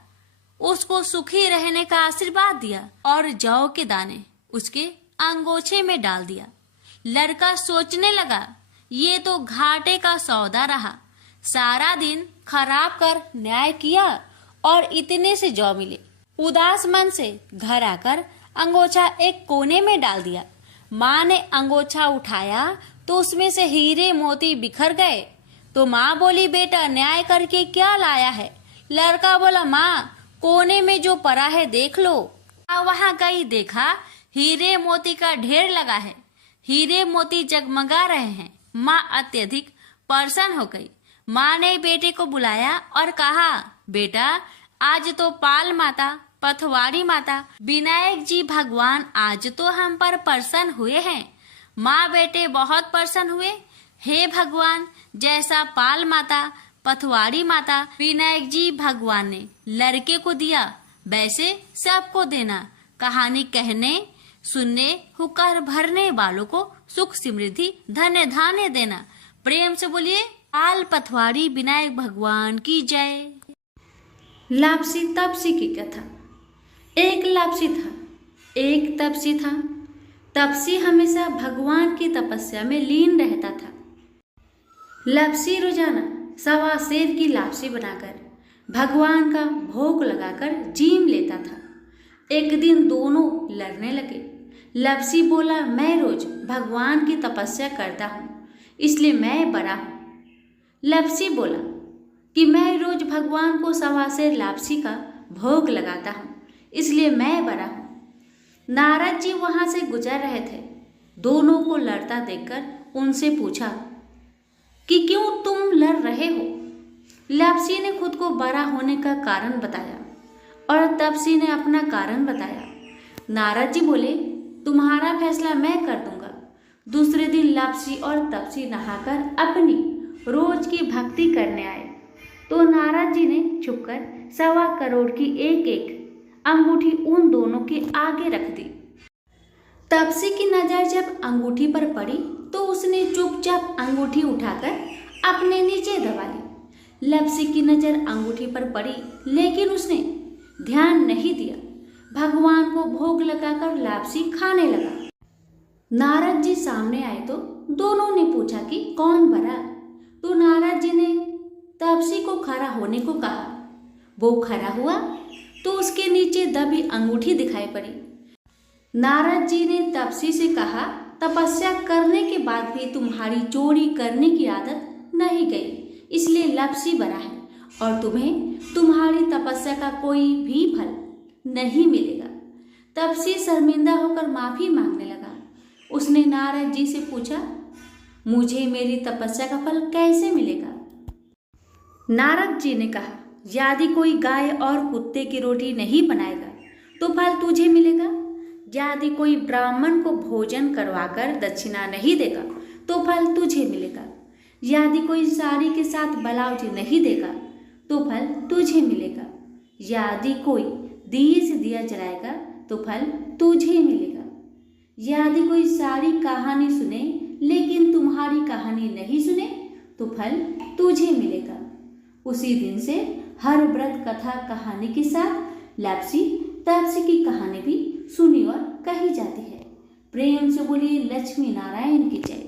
उसको सुखी रहने का आशीर्वाद दिया और जौ के दाने उसके अंगोछे में डाल दिया। लड़का सोचने लगा, ये तो घाटे का सौदा रहा। सारा दिन खराब कर न्याय किया और इतने से जौ मिले। उदास मन से घर आकर अंगोछा एक कोने में डाल दिया। माँ ने अंगोछा उठाया तो उसमें से हीरे मोती बिखर गए। तो माँ बोली, बेटा न्याय करके क्या लाया है? लड़का बोला, माँ कोने में जो पड़ा है देख लो। वहाँ गई, देखा हीरे मोती का ढेर लगा है। हीरे मोती जगमगा रहे हैं। माँ अत्यधिक प्रसन्न हो गई। माँ ने बेटे को बुलाया और कहा, बेटा आज तो पाल माता, पथवाड़ी माता, विनायक जी भगवान आज तो हम पर प्रसन्न हुए हैं। माँ बेटे बहुत प्रसन्न हुए। हे भगवान, जैसा पाल माता, पथवाड़ी माता, विनायक जी भगवान ने लड़के को दिया, वैसे सबको देना। कहानी कहने, सुनने, हुक्कर भरने वालों को सुख समृद्धि धन्य धान्य देना। प्रेम से बोलिए, पाल, पथवाड़ी, विनायक भगवान की जय। लापसी तपसी की कथा। एक लापसी था, एक तपसी था। तपसी हमेशा भगवान की तपस्या में लीन रहता था। लापसी रोजाना सवा सेर की लापसी बनाकर भगवान का भोग लगाकर जीम लेता था। एक दिन दोनों लड़ने लगे। लापसी बोला, मैं रोज भगवान की तपस्या करता हूँ, इसलिए मैं बड़ा हूँ। लापसी बोला कि मैं रोज भगवान को सवा सेर लापसी का भोग लगाता हूँ, इसलिए मैं बड़ा हूँ। नारद जी वहां से गुजर रहे थे। दोनों को लड़ता देखकर उनसे पूछा कि क्यों तुम लड़ रहे हो? लापसी ने खुद को बड़ा होने का कारण बताया और तपसी ने अपना कारण बताया। नारद जी बोले, तुम्हारा फैसला मैं कर दूंगा। दूसरे दिन लापसी और तपसी नहाकर अपनी रोज की भक्ति करने आए तो नारद जी ने छुपकर 1.25 करोड़ की एक एक अंगूठी उन दोनों के आगे रख दी। तपसी की नजर जब अंगूठी पर पड़ी तो उसने चुपचाप अंगूठी उठाकर अपने नीचे दबा ली। लापसी की नजर अंगूठी पर पड़ी, लेकिन उसने ध्यान नहीं दिया। भगवान को भोग लगाकर लापसी खाने लगा। नारद जी सामने आए तो दोनों ने पूछा कि कौन बड़ा? तो नारद जी ने तपसी को खड़ा होने को कहा। वो खड़ा हुआ तो उसके नीचे दबी अंगूठी दिखाई पड़ी। नारद जी ने तपसी से कहा, तपस्या करने के बाद भी तुम्हारी चोरी करने की आदत नहीं गई, इसलिए लापसी बड़ा है और तुम्हें तुम्हारी तपस्या का कोई भी फल नहीं मिलेगा। तपसी शर्मिंदा होकर माफी मांगने लगा। उसने नारद जी से पूछा, मुझे मेरी तपस्या का फल कैसे मिलेगा? नारद जी ने कहा, यदि कोई गाय और कुत्ते की रोटी नहीं बनाएगा तो फल तुझे मिलेगा। यदि कोई ब्राह्मण को भोजन करवाकर दक्षिणा नहीं देगा तो फल तुझे मिलेगा। यदि कोई साड़ी के साथ ब्लाउज नहीं देगा तो फल तुझे मिलेगा। यदि कोई दिए से दिया जलाएगा तो फल तुझे मिलेगा। यदि कोई सारी कहानी सुने लेकिन तुम्हारी कहानी नहीं सुने तो फल तुझे मिलेगा। उसी दिन से हर व्रत कथा कहानी के साथ लापसी तापसी की कहानी भी सुनी और कही जाती है। प्रेम से बोलिए लक्ष्मी नारायण की जय।